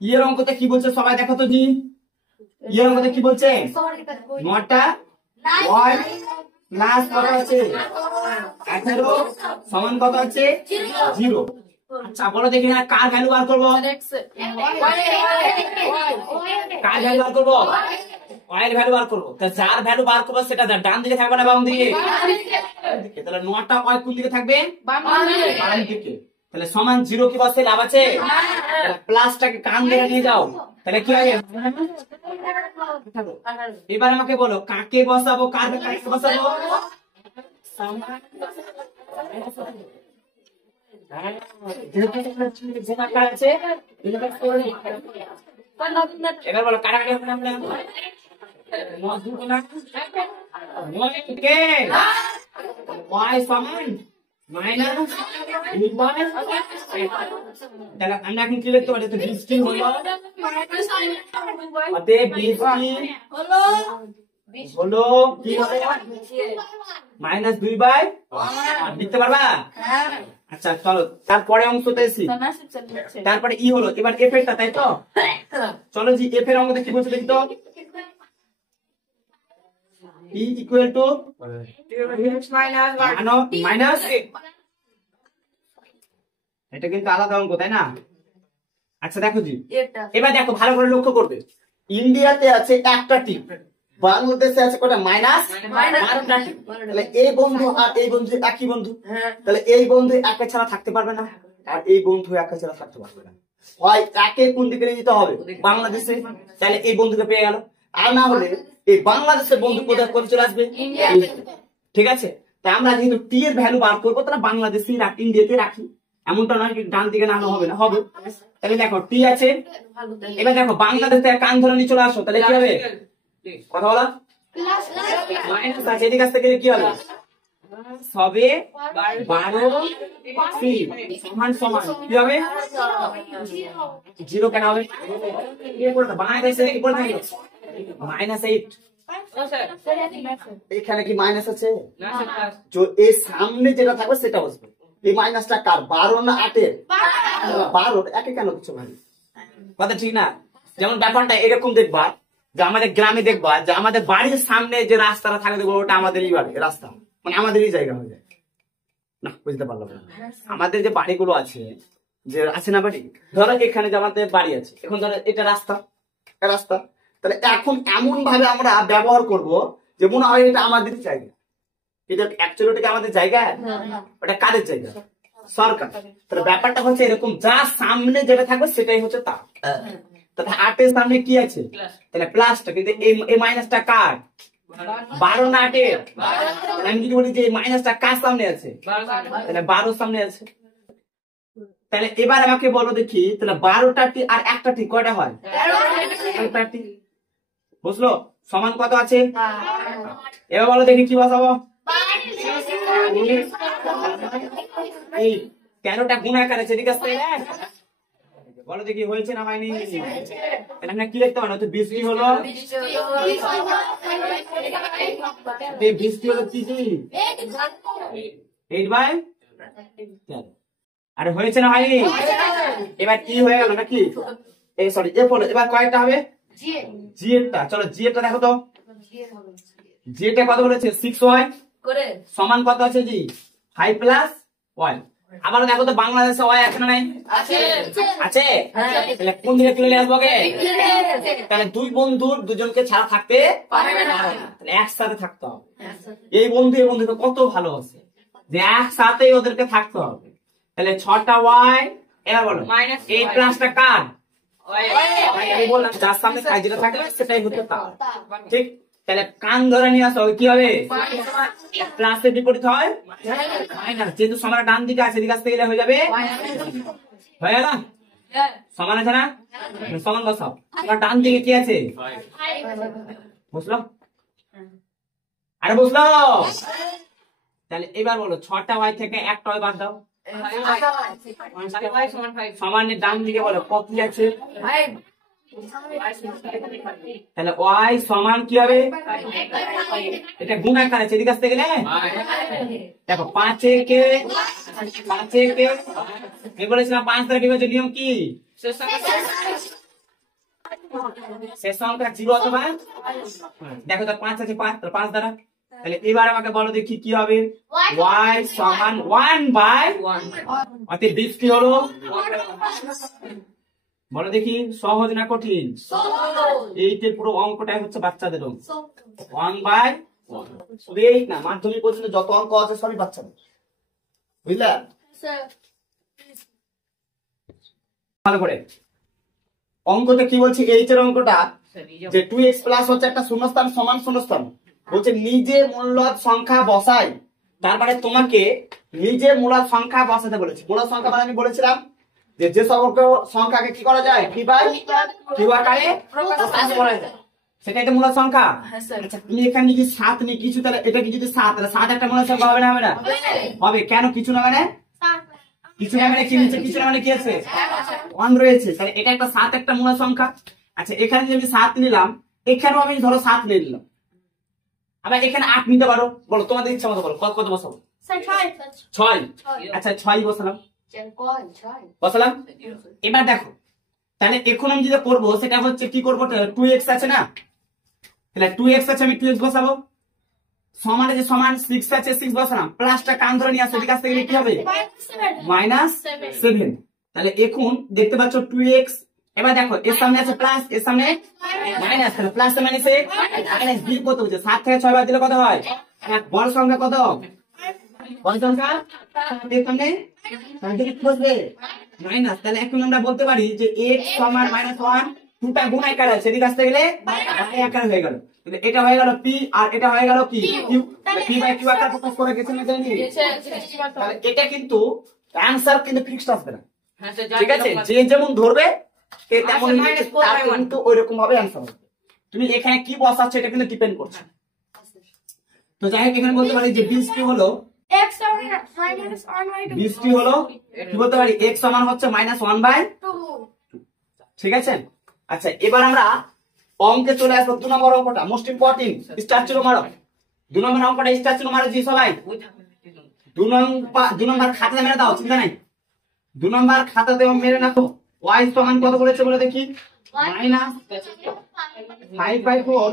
ই এর অঙ্কতে কি বলছে সবাই দেখো তো জি। ই এর অঙ্কতে কি বলছে? 9টা y প্লাস কত আছে? 18 সমান কত আছে? 0। আচ্ছা বলো দেখি না কার ভ্যালু বার করবো? কার ভ্যালু বার করবো? y এর ভ্যালু বার করবো। তা যার ভ্যালু বার করবো সেটা ডান দিকে থাকবে না বাম দিকে? তাহলে 9টা y কোন দিকে থাকবে? বাম দিকে। তাহলে সমান 0 কি বসতে লাভ আছে? তাহলে প্লাসটাকে কান ধরে নিয়ে যাও, তাহলে কি হবে? এবার আমাকে বলো কাকে বসাবো, কার কাকে বসাবো? এবার বলো কারা কাকে y সমান মাইনাস তাহলে আমরা এখন কি লিখতে পারি? 20 হলো অতএব 20 হলো কি হবে? -2/8 লিখতে পারবা? আচ্ছা চলো তারপরে অংশটা এসি। তারপরে ই হলো, এবার এফ এরটা, তাই তো? চলো জি এফ এর অঙ্কটা কি বলছে দেখি তো। ই ইকুয়াল টু মাইনাস, এটা কিন্তু আলাদা অঙ্ক তাই না? আচ্ছা দেখো জি, এবার দেখো ভালো করে লক্ষ্য করবে, ইন্ডিয়াতে আছে একটা টিপ, বাংলাদেশে আছে কটা? মাইনাস 12টা টিপ। তাহলে এই বন্ধু আর এই বন্ধু একই বন্ধু, তাহলে এই বন্ধু একে ছাড়া থাকতে পারবে না, আর এই বন্ধু একে ছাড়া থাকতে পারবে না। হয় একে কোন দিকে নিয়ে যেতে হবে? বাংলাদেশে, তাহলে এই বন্ধুকে পেয়ে গেল। আর না হলে এই বাংলাদেশের বন্ধু কোথায় করে চলে আসবে? ঠিক আছে, তাই আমরা যেহেতু টি এর ভ্যালু বার করবো, তাহলে বাংলাদেশে ইন্ডিয়াতে রাখি, এমনটা নয় ডান দিকে না হবে না, হবে। তাহলে দেখো টি আছে, এবার দেখো বাংলাদেশ থেকে কান ধরে নিয়ে চলে আসো, তাহলে কি হবে? কথা বলো, মাইনাস আছে, এদিকে আসতে গেলে কি হবে? সবে 12 সমান সমান কি হবে? 0 কেন হবে? বাংলাদেশে কি বলতে হবে? -8। এখানে কি মাইনাস আছে? এই সামনে যেটা থাকবে সেটা বসবে। এই মাইনাসটা কার? 12 না 8 এর? 12 একে কেন দিচ্ছ ভাই? কথা ঠিক না? যেমন ব্যাপারটা এরকম দেখবা যে আমাদের গ্রামে দেখবা যে আমাদের বাড়ির সামনে যে রাস্তাটা থাকে দেখবো ওটা আমাদেরই বাড়ি রাস্তা, মানে আমাদেরই জায়গা হয়ে যায় না, বুঝতে পারলাম না? আমাদের যে বাড়িগুলো আছে, যে আছে না বাড়ি, ধরো এখানে যে আমাদের বাড়ি আছে, এখন ধরো এটা রাস্তা, রাস্তা, তাহলে এখন এমন ভাবে আমরা ব্যবহার করব যে মনে হয় এটা আমাদের জায়গা। এটা অ্যাকচুয়ালি ওটা আমাদের জায়গা, ওটা কাদের জায়গা? সরকার। তাহলে ব্যাপারটা হচ্ছে এরকম, যা সামনে যেটা থাকবে সেটাই হচ্ছে তা। তাহলে 8 এর সামনে কি আছে? তাহলে প্লাসটা, কিন্তু এই মাইনাসটা কার? 12 না 8 এর? আমি যদি বলি যে মাইনাসটা কার সামনে আছে, তাহলে 12 সামনে আছে। তাহলে এবার আমাকে বলো দেখি, তাহলে 12টা টি আর একটা টি কয়টা হয়? 13টা টি। বুঝলো? সমান কত আছে? এবার বলো দেখি কি বসাবো? এই 13টা গুণ আকারে আছে, ঠিক আছে? বলো দেখি হয়েছে না হয়নি? তাহলে আমরা কি লিখতে পারবো? 20 হলো 20 হলো কি? 8/10। আরে হয়েছে না হয়নি? এবার কি হয়ে গেল নাকি? এই সরি এফ হলো, এবার কয়টা হবে? জি এরটা। চলো জি এরটা দেখো তো, জি এরটা কত বলেছে? 6y সমান কত আছে? জি 5 + y। আবার দেখো তো বাংলাদেশে y আছে না নাই? আছে। তাহলে কোন দিকে তুলে নিয়ে আসবো আগে? তাহলে দুই বন্ধুর দুজনকে ছাড়া থাকতে পারবে না, তাহলে একসাথে থাকতে হবে। এই বন্ধু এই বন্ধুকে কত ভালোবাসে যে একসাথেই ওদেরকে থাকতে হবে। তাহলে 6টা y, এবার বলো এই প্লাসটা কার? আমি বললাম যার সামনে যেটা থাকবে সেটাই হচ্ছে তার, ঠিক? তাহলে কান ধরে নিয়ে আসো, কি হবে? প্লাসের বিপরীত হয় মাইনাস, যেহেতু সমান ডান দিকে আছে, এদিকে আসতে গেলে হয়ে যাবে হয়ে গেল। সমান আছে না? সমান বসাও, তোমার ডান দিকে কি আছে? বুঝলো? আরে বুঝলো? তাহলে এবার বলো 6টা y থেকে একটা y বাদ দাও, সমানের ডান দিকে বলো কত আছে? তাহলে y সমান কি হবে? এটা গুণ আকার আছে, এদিকে আসতে গেলে দেখো 5 কে আমি বলেছিলাম 5 দ্বারা বিভাজ্য নিয়ম কি? শেষ সংখ্যা 0 অথবা, দেখো তো 5 আছে, 5 তাহলে 5 দ্বারা। তাহলে এবার আমাকে বলো দেখি কি হবে? y সমান 1/1, অতএব 20 কি হলো? বলো দেখি সহজ না কঠিন? এইটার পুরো অঙ্কটাই হচ্ছে বাচ্চাদের অঙ্ক। 1/1, শুধু এই না, মাধ্যমিক পর্যন্ত যত অঙ্ক আছে সবই বাচ্চাদের, বুঝলা? ভালো করে অঙ্কটা কি বলছে? এইচ এর অঙ্কটা যে 2x প্লাস হচ্ছে একটা শূন্যস্থান সমান শূন্যস্থান, বলছে নিজে মূলদ সংখ্যা বসাই। তারপরে তোমাকে নিজে মূলদ সংখ্যা বসাতে বলেছে। মূলদ সংখ্যা মানে আমি বলেছিলাম যে সংখ্যাকে কি করা যায়? কিউ আকারে প্রকাশ করা যায়, সেটাই তো মূলদ সংখ্যা। আচ্ছা তুমি এখানে যদি 7 নেই কিছু, তাহলে এটা কি যদি 7, তাহলে 7 একটা মূলদ সংখ্যা হবে না? হবে না? হবে। কেন কিছু না মানে কিছু না মানে কি নিচে, কিছু না মানে কি আছে, 1 রয়েছে। তাহলে এটা একটা 7 একটা মূল সংখ্যা। আচ্ছা এখানে যদি আমি 7 নিলাম, এখানেও আমি ধরো 7 নিয়ে নিলাম, আবার এখানে 8 নিতে পারো, বলো তোমাদের ইচ্ছা মতো বলো কত কত বসাবো। 6। আচ্ছা 6 বসালাম, বসালাম। এবার দেখো তাহলে এখন আমি যেটা করবো সেটা হচ্ছে কি করবো, 2x আছে না, তাহলে 2x আছে, আমি 2x বসাবো, সমানে যে সমান 6 আছে 6 বসালাম, প্লাসটা কান ধরে নিয়ে আসছে, এদিকে আসতে গেলে কি হবে -7। তাহলে এখন দেখতে পাচ্ছ 2x, এবার দেখো এর সামনে আছে প্লাস, এর সামনে মাইনাস, তাহলে প্লাস মাইনাসে মাইনাস b কত হচ্ছে, 7 থেকে 6 বাদ দিলে কত হয়, বড় সংখ্যা কত, বড় সংখ্যা এর সামনে কি বসবে মাইনাস। তাহলে এখন আমরা বলতে পারি যে x সমান -1, দুটা গুণ আকার আছে, এদিকে আসতে গেলে আকার হয়ে গেল, এটা হয়ে গেল p আর এটা হয়ে গেল কি q, p বাই q আকার প্রকাশ করে গেছে না জানি। তাহলে এটা কিন্তু অ্যানসার কিন্তু ফিক্সড আসবে না, ঠিক আছে, যে যেমন ধরবে সে তেমন কিন্তু ওইরকম ভাবে অ্যানসার হবে। তুমি এখানে কি বসাচ্ছ এটা কিন্তু ডিপেন্ড করছে। তো যাই হোক এখানে বলতে পারি যে 20 কি হলো, 20 কি হলো কি বলতে পারি, x সমান হচ্ছে -1/2, ঠিক আছে। আচ্ছা এবার আমরা অঙ্কে চলে আসবো 2 নম্বর অঙ্কটা, মোস্ট ইম্পর্টেন্ট, স্টার চিহ্ন মারো। 2 নম্বর অঙ্কটা স্টার চিহ্ন মারো জি সবাই, 2 নম্বর খাতাতে মেরে দাও, চিন্তা নাই, 2 নম্বর খাতাতে মেরে রাখো। y সমান কত বলেছে বলে দেখি, -5/4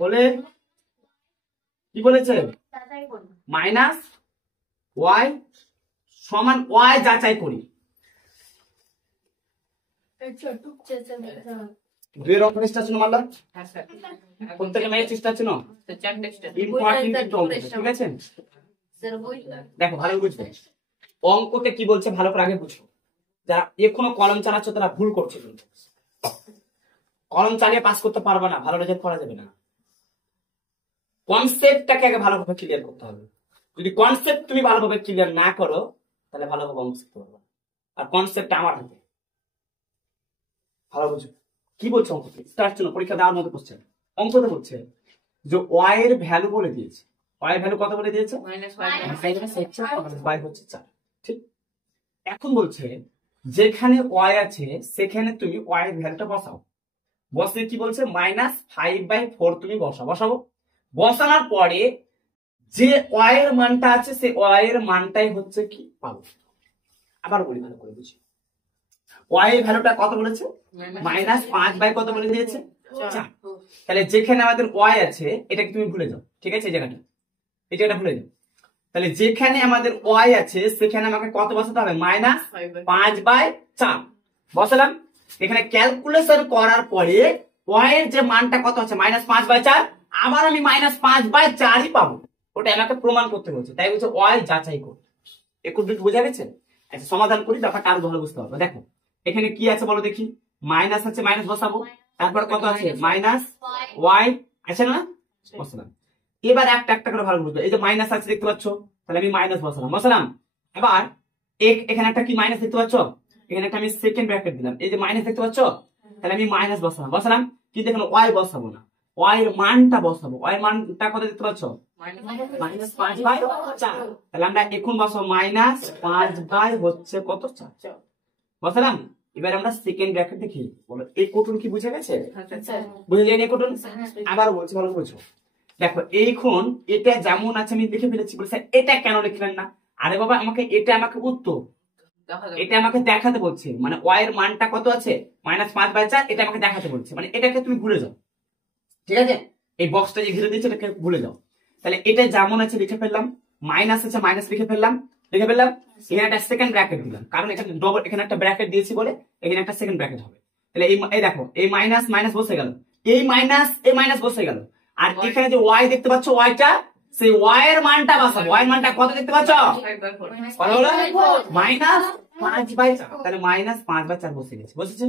বলে কি বলেছে, মাইনাস y সমান y যাচাই করি। 2 এর অঙ্ক স্টার চিহ্ন মারলাম, প্রত্যেকে মেয়ে স্টার চিহ্ন ইম্পর্টেন্ট কিন্তু অঙ্ক, ঠিক আছে। দেখো ভালো বুঝবে অঙ্কতে কি বলছে, ভালো করে আগে বুঝো। যারা এখনো কলম চালাচ্ছ তারা ভুল করছে, কিন্তু কলম চালিয়ে পাস করতে পারবে না, ভালো রেজাল্ট করা যাবে না। কনসেপ্টটাকে আগে ভালোভাবে ক্লিয়ার করতে হবে। যদি কনসেপ্ট তুমি ভালোভাবে ক্লিয়ার না করো তাহলে ভালোভাবে অঙ্ক শিখতে পারবে না। আর কনসেপ্ট আমার হাতে, ভালো বুঝো কি বলছে অঙ্কতে। স্টার চিহ্ন পরীক্ষা দেওয়ার মতো কোশ্চেন। অঙ্কতে বলছে যে y এর ভ্যালু বলে দিয়েছে, y এর ভ্যালু কত বলে দিয়েছে, -5 হচ্ছে 4, ঠিক। এখন বলছে যেখানে y আছে সেখানে তুমি y এর ভ্যালুটা বসাও, বসে কি বলছে -5/4 তুমি বসাবো। বসানোর পরে যে y এর মানটা আছে সেই y এর মানটাই হচ্ছে কি পাবো। আবার বলি ভালো করে বুঝি, y এর ভ্যালুটা কত বলেছে, -5 কত বলে দিয়েছে 4। তাহলে যেখানে আমাদের y আছে এটাকে তুমি ভুলে যাও, ঠিক আছে, এই জায়গাটা ভুলে যাও। তাহলে যেখানে আমাদের y আছে সেখানে আমাকে কত বসাতে হবে, -5/4 বসালাম। এখানে ক্যালকুলেশন করার পরে y এর যে মানটা কত আছে -5/4, আবার আমি -5/4ই পাবো, ওটা আমাকে প্রমাণ করতে হচ্ছে, তাই বলছে y যাচাই করো। একটু বোঝা গেছে। আচ্ছা সমাধান করি, ব্যাপারটা আরো ভালো বুঝতে হবে। দেখো এখানে কি আছে বলো দেখি, মাইনাস আছে, মাইনাস বসাবো, তারপর কত আছে -y আছে না, বসালাম। এবার একটা একটা করে ভালো বুঝবে, এই যে মাইনাস আছে দেখতে পাচ্ছ, তাহলে আমি মাইনাস বসালাম। এবার এখানে একটা কি মাইনাস দেখতে পাচ্ছ, এখানে একটা আমি সেকেন্ড ব্র্যাকেট দিলাম, এই যে মাইনাস দেখতে পাচ্ছ, তাহলে আমি মাইনাস বসালাম। কিন্তু এখানে y বসাবো না, y এর মানটা বসাবো। y এর মানটা কত দেখতে পাচ্ছ, -5/4। তাহলে আমরা এখন বসাবো -5/ হচ্ছে কত 4 বসালাম। এবার আমরা সেকেন্ড ব্র্যাকেট দেখি, বলো এই কোটন কি বুঝে গেছে, বুঝে যায়নি কোটন। আবার বলছি ভালো বুঝো, দেখো এইখন এটা যেমন আছে আমি লিখে ফেলেছি, বলছে এটা কেন লিখলেন না, আরে বাবা আমাকে উত্তর, এটা আমাকে দেখাতে বলছে, মানে y এর মানটা কত আছে -5/4, এটা আমাকে দেখাতে বলছে, মানে এটাকে তুমি ভুলে যাও, ঠিক আছে। এই বক্সটা যে ঘিরে দিয়েছে এটাকে ভুলে যাও। তাহলে এটা যেমন আছে লিখে ফেললাম, মাইনাস আছে মাইনাস লিখে ফেললাম। এখানে একটা সেকেন্ড ব্র্যাকেট দিলাম, কারণ এখানে ডবল, এখানে একটা ব্র্যাকেট দিয়েছি বলে এখানে একটা সেকেন্ড ব্র্যাকেট হবে। তাহলে এই দেখো এই মাইনাস বসে গেল, এই মাইনাস বসে গেল, আর এখানে যে y দেখতে পাচ্ছ, yটা সেই y এর মানটা বসাবো। y এর মানটা কত দেখতে পাচ্ছ, কত হলো -5/4। তাহলে -5/4 বসে গেছে, বসেছে।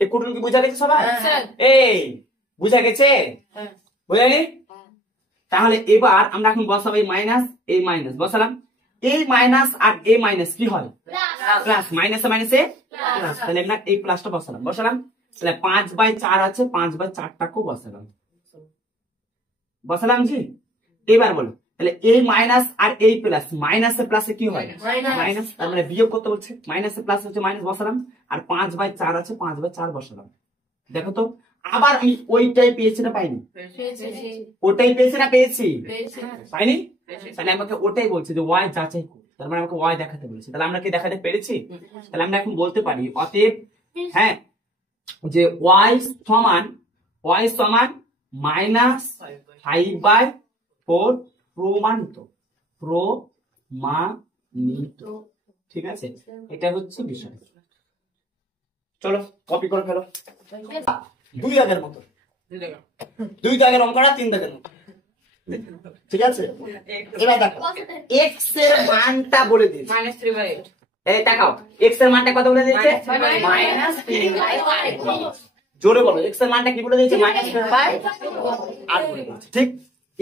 এই কোটন কি বোঝা গেছে সবাই, এই বুঝা গেছে, বুঝাইনি। তাহলে এবার আমরা এখন বসাবো এই মাইনাস বসালাম। এই মাইনাস আর এই মাইনাস কি হয়, প্লাস, মাইনাসে প্লাস। তাহলে আমরা এই প্লাসটা বসালাম। তাহলে 5/4 আছে, 5/4টাকেও বসালাম জি। এবার বলো তাহলে এই মাইনাস আর এই প্লাস, মাইনাসে প্লাসে কি হয়? মাইনাস, তার মানে বিয়োগ করতে বলছে। মাইনাসে প্লাস হচ্ছে মাইনাস বসালাম, আর 5/4 আছে 5/4 বসালাম। দেখো তো আবার আমি ওইটাই পেয়েছি না পাইনি? ওটাই পেয়েছি না পেয়েছি? পাইনি। তাহলে আমাকে ওটাই বলছে যে ওয়াই যাচাই করি, তার মানে আমাকে ওয়াই দেখাতে বলেছে। তাহলে আমরা কি দেখাতে পেরেছি? তাহলে আমরা এখন বলতে পারি অতএব হ্যাঁ যে ওয়াই সমান -5/4 প্রমাণিত। ঠিক আছে, এটা হচ্ছে বিষয়। চলো কপি করে ফেলো 2 দাগের মতো, 2 দাগের অঙ্কটা 3 দাগের মতো। ঠিক আছে, এবার দেখো x এর মানটা বলে দিয়েছে -3/8। এই তাকাও, x এর মানটা কত বলে দিয়েছে? -3/8। জোরে বলো, x এর মানটা কি বলে দিয়েছে? -3/8 বলে দিয়েছে। ঠিক,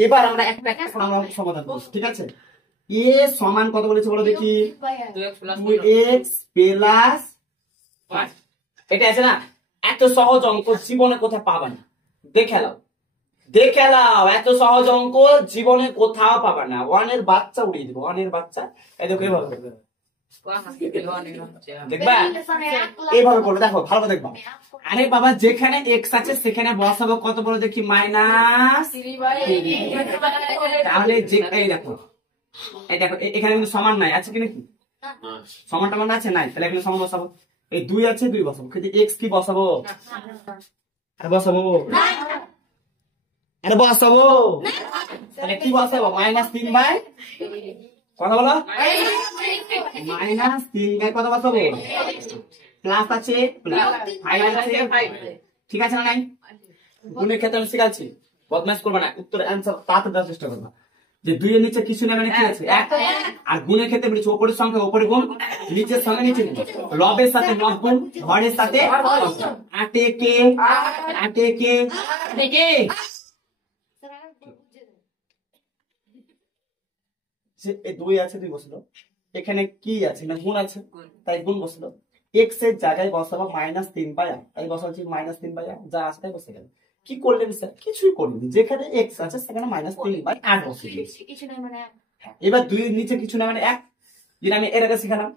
এবার আমরা একটা একটা সমাধান করব। ঠিক আছে, a সমান কত বলেছে বলো দেখি? 2x plus 5। এটা আছে না, এত সহজ অঙ্ক জীবনে কোথাও পাবা না। দেখে নাও, এত সহজ অঙ্ক জীবনে কোথাও পাবা না। 1 এর বাচ্চা উড়িয়ে দিব, 1 এর বাচ্চা। এই দেখো এইভাবে করবে, দেখবা এইভাবে করবে, দেখো ভালো দেখবা। আরে বাবা যেখানে x আছে সেখানে বসাবো কত বলো দেখি? -3/8। তাহলে যে এই দেখো এখানে কিন্তু সমান নাই, আছে কি নাকি? সমান টমান আছে নাই, তাহলে এখানে সমান বসাবো। এই 2 আছে 2 বসাবো, কিন্তু x কি বসাবো? আরে বসাবো, তাহলে কি বসাবো? -3/, কথা বলো, -3/, কত বসাবো? প্লাস আছে প্লাস 5 আছে, ঠিক আছে না নাই? গুণের ক্ষেত্রে আমি শিখাচ্ছি, বদমাশ করবে না, উত্তর অ্যানসার তাড়াতাড়ি দেওয়ার চেষ্টা করবা। যে 2 এর নিচে কিছু নেই মানে কি আছে? 1। আর গুণের ক্ষেত্রে বলেছি উপরের সংখ্যা উপরে গুণ, নিচের সংখ্যা নিচে গুণ, লবের সাথে লব গুণ, হরের সাথে 8 কে এই 2 আছে 2 বসলো, এখানে কি আছে না গুণ আছে, তাই গুণ বসলো। x এর জায়গায় বসাবো -3/8, তাই বসাচ্ছি -3/8, যা আছে তাই বসে গেল। কি করলেন স্যার? কিছুই করিনি, যেখানে x আছে সেখানে -3/8 বসে দিয়েছি। এবার 2 এর নিচে কিছু না মানে 1, যেটা আমি এর আগে শিখালাম।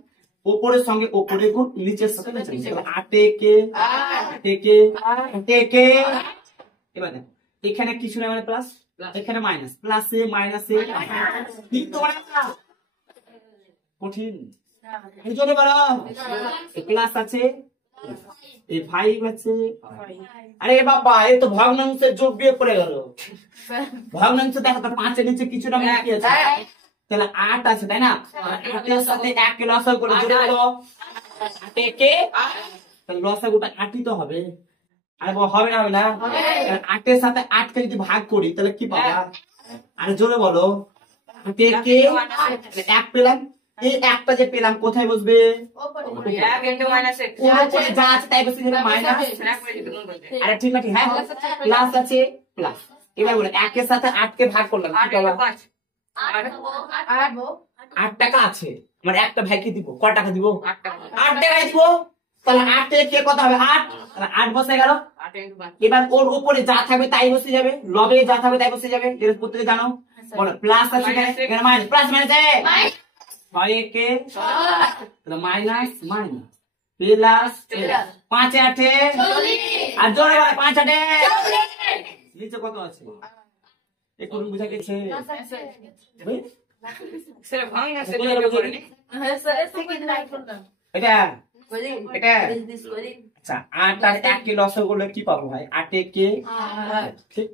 উপরের সঙ্গে উপরে গুণ, নিচের সাথে নিচে গুণ, 8 কে। এবার দেখো এখানে কিছু না মানে প্লাস, এখানে মাইনাস, প্লাসে মাইনাসে কঠিন, এই জন্য বলো প্লাস আছে, এই 5 আছে। আরে বাবা এ তো ভগ্নাংশের যোগ বিয়োগ করে গেল। ভগ্নাংশ দেখো তো 5 এর নিচে কিছু না মানে কি আছে? তাহলে 8 আছে, তাই না? 8 এর সাথে 1 কে লসাগু করে জোড়া দাও, 8 কে, তাহলে লসাগুটা 8ই তো হবে। আরে হবে না, হবে না? 8 এর সাথে 8 কে যদি ভাগ করি তাহলে কি পাবা? আরে জোরে বলো, 8 কে 1 পেলাম, এই একটা যে পেলাম কোথায় বসবে? উপরে যা আছে তাই বসে যাবে মাইনাস। আরে ঠিক নাকি? হ্যাঁ, প্লাস আছে প্লাস। এবার বলে 1 এর সাথে 8 কে ভাগ করলাম, কি পাবা? 8 টাকা আছে, মানে একটা ভাইকে দিব, কত টাকা দিব? 8 টাকা দিব। তাহলে 8 এ কে কত হবে? 8, তাহলে 8 বসে গেল। এবার ওর উপরে যা থাকবে তাই বসে যাবে, লবে যা থাকবে তাই বসে যাবে, এর প্রত্যেকে জানো। বলো প্লাস আছে এখানে মাইনাস, প্লাস মাইনাস এ 6 কে তাহলে মাইনাস প্লাস 5 8 আর জোরে বলো 5 8 নিচে কত আছে? একটু বুঝা গেছে? স্যার ভাঙাছে বিয়োগ করেনি। এটা আচ্ছা 8 আর 1 কে লসাগু করলে কি পাবো ভাই? 8 কে, ঠিক।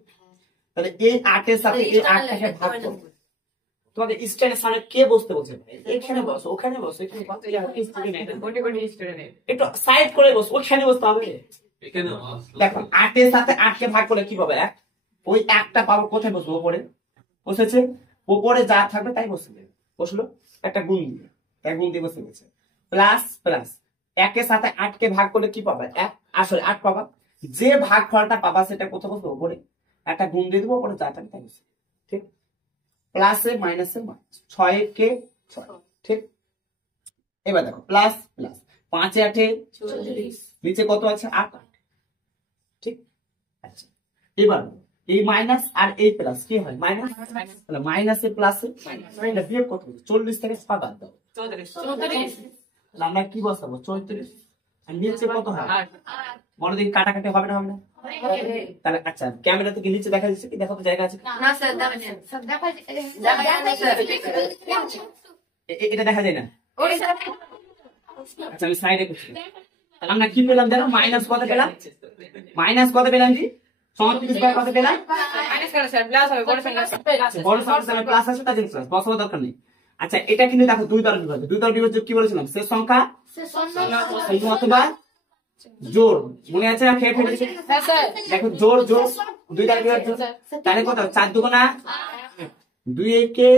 তাহলে এই 8 এর সাথে এই 8 টাকে ভাগ করব। তোমাদের স্ট্যান্ডের সামনে কে বসতে বলছে? এখানে বসো, ওখানে বসো, এখানে বসো, একটু সাইড করে বসো, ওখানে বসতে হবে। দেখো 8 এর সাথে 8 কে ভাগ করলে কি পাবে? 1। ওই 1টা পাবো কোথায় বসবো? উপরে বসেছে, উপরে যা থাকবে তাই বসে যাবে। বসলো একটা গুণ দিয়ে, এক গুণ দিয়ে বসে গেছে। প্লাস 1 এর সাথে 8 কে ভাগ করলে কি পাবে? 1, আসলে 8 পাবা। যে ভাগ ফলটা পাবা সেটা কোথায় বসবে? উপরে একটা গুণ দিয়ে দেবো, উপরে যা থাকবে তাই বসে, ঠিক। প্লাসে মাইনাসে মাইনাস, 6 কে 6, ঠিক। এবার দেখো প্লাস 5 8 নিচে কত আছে? 8 ঠিক। আচ্ছা এবার এই মাইনাস আর এই প্লাস কি হয় মাইনাস, তাহলে মাইনাসে প্লাসে এটা বিয়োগ কত 40 থেকে 6 বাদ দাও 34 তাহলে আমরা কি বসাবো 34 আর নিচে কত হয় বড় দিন কাটাকাটি হবে না হবে না তাহলে আচ্ছা ক্যামেরা থেকে নিচে দেখা যাচ্ছে কি দেখো তো জায়গা আছে না স্যার দেখেন স্যার দেখা এটা দেখা যায় না ওরে স্যার আচ্ছা আমি সাইডে করছি তাহলে আমরা কি পেলাম দেখো মাইনাস কত পেলাম কি 34 কত পেলাম মাইনাস করে স্যার প্লাস হবে বড় সংখ্যা বড় সংখ্যা প্লাস আছে তার জন্য প্লাস বসাবার দরকার নেই আচ্ছা এটা কিন্তু দেখো দুই দ্বারা বিভাজ্য কি বলেছিলাম শেষ সংখ্যা অথবা জোর মনে আছে না খেয়ে ফেলেছি হ্যাঁ স্যার দেখো জোর দুই দ্বারা বিভাজ্য তাহলে কত 4 দুগুণা 2 একে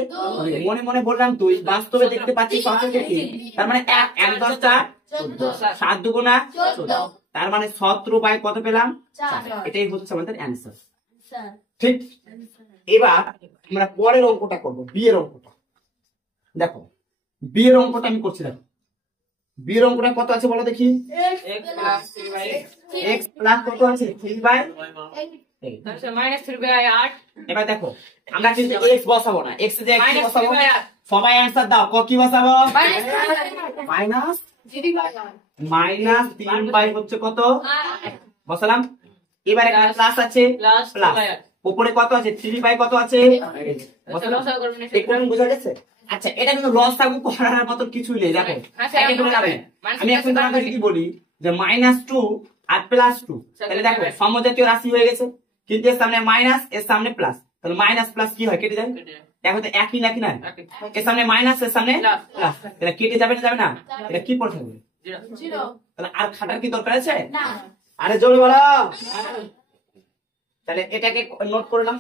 মনে মনে বললাম 2 বাস্তবে দেখতে পাচ্ছি 5 তার মানে 1 10 4 7 দুগুণা 14 তার মানে 17 বাই কত পেলাম 4 এটাই হচ্ছে আমাদের অ্যানসার ঠিক এবার আমরা পরের অঙ্কটা করব বি এর অঙ্কটা দেখো বি এর অঙ্কটা আমি করছি দেখো বি এর অঙ্কটা কত আছে বলো দেখি x plus 3 by x plus কত আছে 3 বাই 8 তারপর মাইনাস 3 বাই 8 এবার দেখো আমরা কিন্তু x বসাবো না x এর জায়গায় কি মাইনাস বসাবো 3 বাই 8 সবাই অ্যানসার দাও কি বসাবো মাইনাস মাইনাস 3 বাই হচ্ছে কত বসালাম এবার একটা প্লাস আছে প্লাস প্লাস উপরে কত আছে 3 বাই কত আছে বসালাম লসাগু করবেন একটু বুঝা গেছে আচ্ছা এটা কিন্তু লসাগু করার মত কিছুই নেই দেখো একে করে যাবে আমি এখন তোমাদের কি বলি যে -2 আর +2 তাহলে দেখো সমজাতীয় রাশি হয়ে গেছে কিন্তু এর সামনে মাইনাস এর সামনে প্লাস তাহলে মাইনাস প্লাস কি হয় কেটে যায় দেখো তো একই নাকি না এর সামনে মাইনাস এর সামনে প্লাস এটা কেটে যাবে না এটা কি পড়ে থাকবে জিরো তাহলে আর খাটার কি দরকার আছে না আরে জোরে বলো তাহলে এটাকে নোট করলাম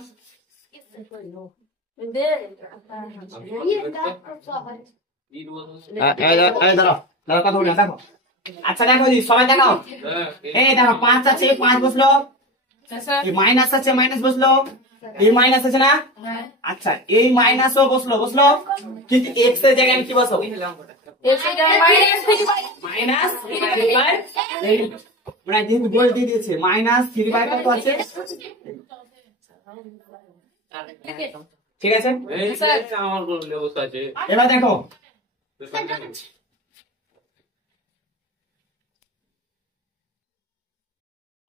কথা বলি দেখো আচ্ছা দেখো সবাই দেখো এই দেখো 5 আছে 5 বসলো এই মাইনাস আছে মাইনাস বসলো এই মাইনাস আছে না আচ্ছা এই মাইনাসও বসলো কিন্তু x এর জায়গায় আমি কি বসাবো মাইনাস 3 বাই 8 মানে যেহেতু বই দিয়ে দিয়েছে মাইনাস 3 বাই কত আছে ঠিক আছে এবার দেখো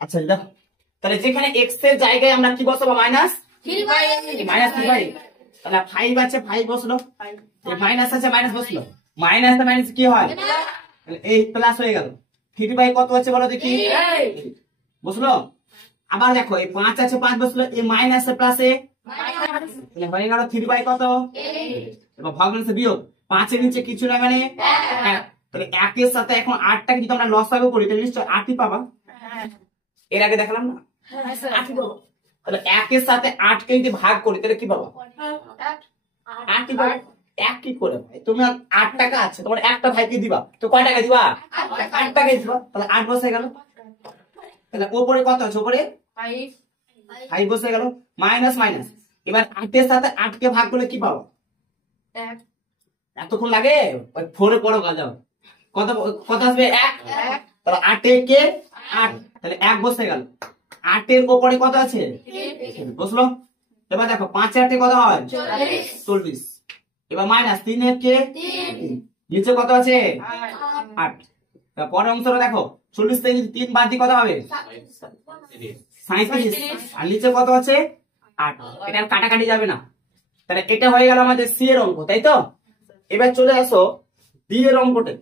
আচ্ছা দেখো তাহলে যেখানে x এর জায়গায় আমরা কি বসাবো মাইনাস 3 বাই তাহলে 5 আছে 5 বসলো এই মাইনাস আছে মাইনাস বসলো মাইনাস মাইনাস কি হয় তাহলে এই প্লাস হয়ে গেল 3 বাই কত আছে বলো দেখি বসলো আবার দেখো এই 5 আছে 5 বসলো এই মাইনাস এর প্লাসে তাহলে হয়ে গেল 3 বাই কত এবার ভগ্নাংশে বিয়োগ 5 এর নিচে কিছু না মানে 1 তাহলে 1 এর সাথে এখন 8 টাকে যদি আমরা লসাগু করি তাহলে নিশ্চয় 8ই পাবা এর আগে দেখালাম না 8ই পাবো তাহলে 1 এর সাথে 8 কে যদি ভাগ করি তাহলে কি পাবো 8ই পাবো 1 কি করে ভাই তোমার 8 টাকা আছে তোমার একটা ভাইকে দিবা তো কয় টাকা দিবা 8 টাকা দিবা তাহলে 8 বসে গেল তাহলে উপরে কত আছে উপরে 5 বসে গেল মাইনাস মাইনাস এবার 8 এর সাথে 8 কে ভাগ করলে কি পাবো 1 এতক্ষণ লাগে ওই 4 এ পড়ো কাজ কত কত আসবে 1 তাহলে 8 কে 8 তাহলে 1 বসে গেল 8 এর উপরে কত আছে বসলো এবার দেখো 5 8 এ কত হয় 40 এবার মাইনাস 3 এর কে 3 নিচে কত আছে 8 তারপর পরের অংশটা দেখো 40 থেকে 3 বাদ দিয়ে কত হবে 37 আর নিচে কত আছে 8 এটা আর কাটাকাটি যাবে না তাহলে এটা হয়ে গেল আমাদের সি এর অঙ্ক তাই তো এবার চলে আসো ডি এর অঙ্কতে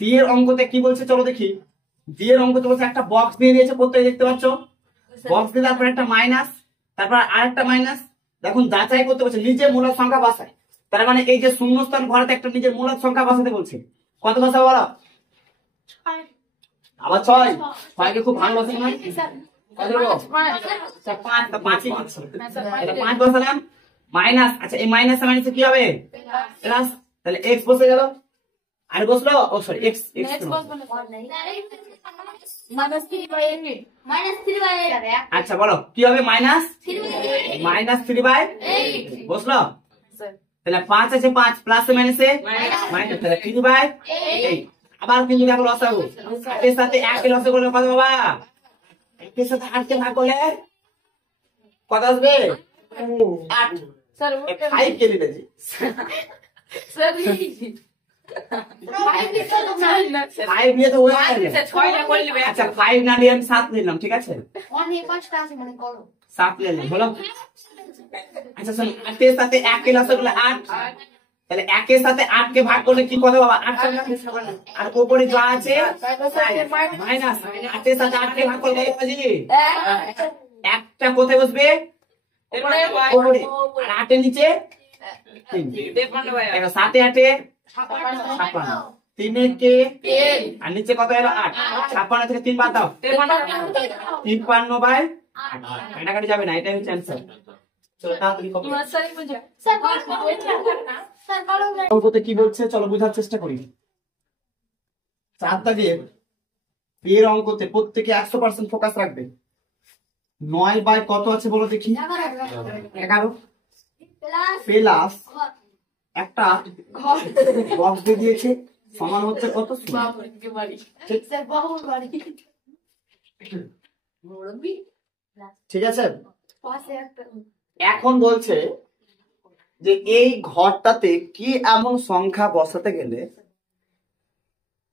ডি এর অঙ্কতে কি বলছে চলো দেখি ডি এর অঙ্কতে বলছে একটা বক্স দিয়ে দিয়েছে প্রত্যেকে দেখতে পাচ্ছ বক্স দিয়ে তারপর একটা মাইনাস তারপর আরেকটা মাইনাস দেখুন যাচাই করতে বলছে নিজে মূলক সংখ্যা বসায় তার মানে এই যে শূন্যস্থান ঘরেতে একটা নিজের মূলক সংখ্যা বসাতে বলছে কত বসাবো বলো আবার 6 কে খুব ভালো বসাই না কত দেবো 5 বসালাম মাইনাস আচ্ছা এই মাইনাস মাইনাসে কি হবে প্লাস তাহলে x বসে গেল আর বসলো ও সরি x আচ্ছা বলো কি হবে মাইনাস 3 বাই 8 বসলো তাহলে 5 আছে 5 প্লাস মাইনাসে মাইনাস তাহলে 3 বাই 8 আবার কিন্তু দেখো লসাগু 8 এর সাথে 1 কে লসাগু করলে কত বাবা 1 এর সাথে 8 কে ভাগ করলে কত আসবে 8 सर 5 কে নিলে জি सर 5 নিয়ে তো হয়ে গেল ছয়টা করে নেবে আচ্ছা 5 না নিয়ে আমি 7 নিলাম ঠিক আছে অনেক পাঁচটা আছে মানে করো 7 নিলাম হলো আচ্ছা শোন 8 এর সাথে 1 কে লস করলে 8 তাহলে 1 এর সাথে 8 কে ভাগ করলে কি কত বাবা 8 আর উপরে যা আছে মাইনাস 8 এর সাথে 8 কে ভাগ করলে কত জি একটা কোথায় বসবে এরপরে উপরে আর 8 এর নিচে 3 53 ভাই দেখো 7 এ 8 এ 56 3 এ কে আর নিচে কত এলো 8 56 থেকে 3 বাদ দাও 53 বাই 8 কাটাকাটি যাবে না এটাই হচ্ছে आंसर চলো তাড়াতাড়ি কপি सर मुझे सर सर करो অঙ্কতে কি বলছে চলো বোঝার চেষ্টা করি 4 দাগের এর অঙ্কতে প্রত্যেকে 100% ফোকাস রাখবে 9 বাই কত আছে বলো দেখি 11 প্লাস একটা বক্স দিয়ে দিয়েছে সমান হচ্ছে কত सर बहुत बड़ी ঠিক আছে पास एक এখন বলছে যে এই ঘরটাতে কি এমন সংখ্যা বসাতে গেলে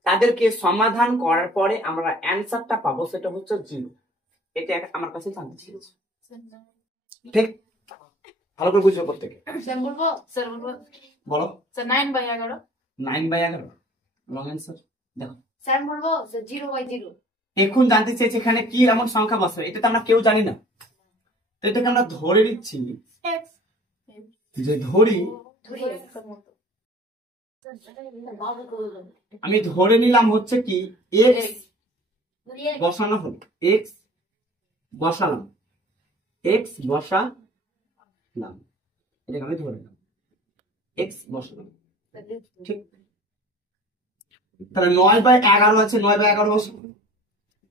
তাদেরকে সমাধান করার পরে আমরা অ্যানসারটা পাবো সেটা হচ্ছে 0 এটা আমার কাছে জানতে চেয়েছে ঠিক ভালো করে বুঝবে প্রত্যেকে सर बोलो বলো sir 9 by 11 9 by 11 wrong answer দেখো सर बोलो सर 0 बाय 0 এখন জানতে চেয়েছে এখানে কি এমন সংখ্যা বসাবে এটা তো আমরা কেউ জানি না তো এটাকে আমরা ধরে নিচ্ছি x যে ধরি ধরে আমি ধরে নিলাম হচ্ছে কি x বসানো হলো x বসালাম x বসালাম এটাকে আমি ধরে নিলাম x বসালাম ঠিক তাহলে 9 বাই 11 আছে 9 বাই 11 বসাবো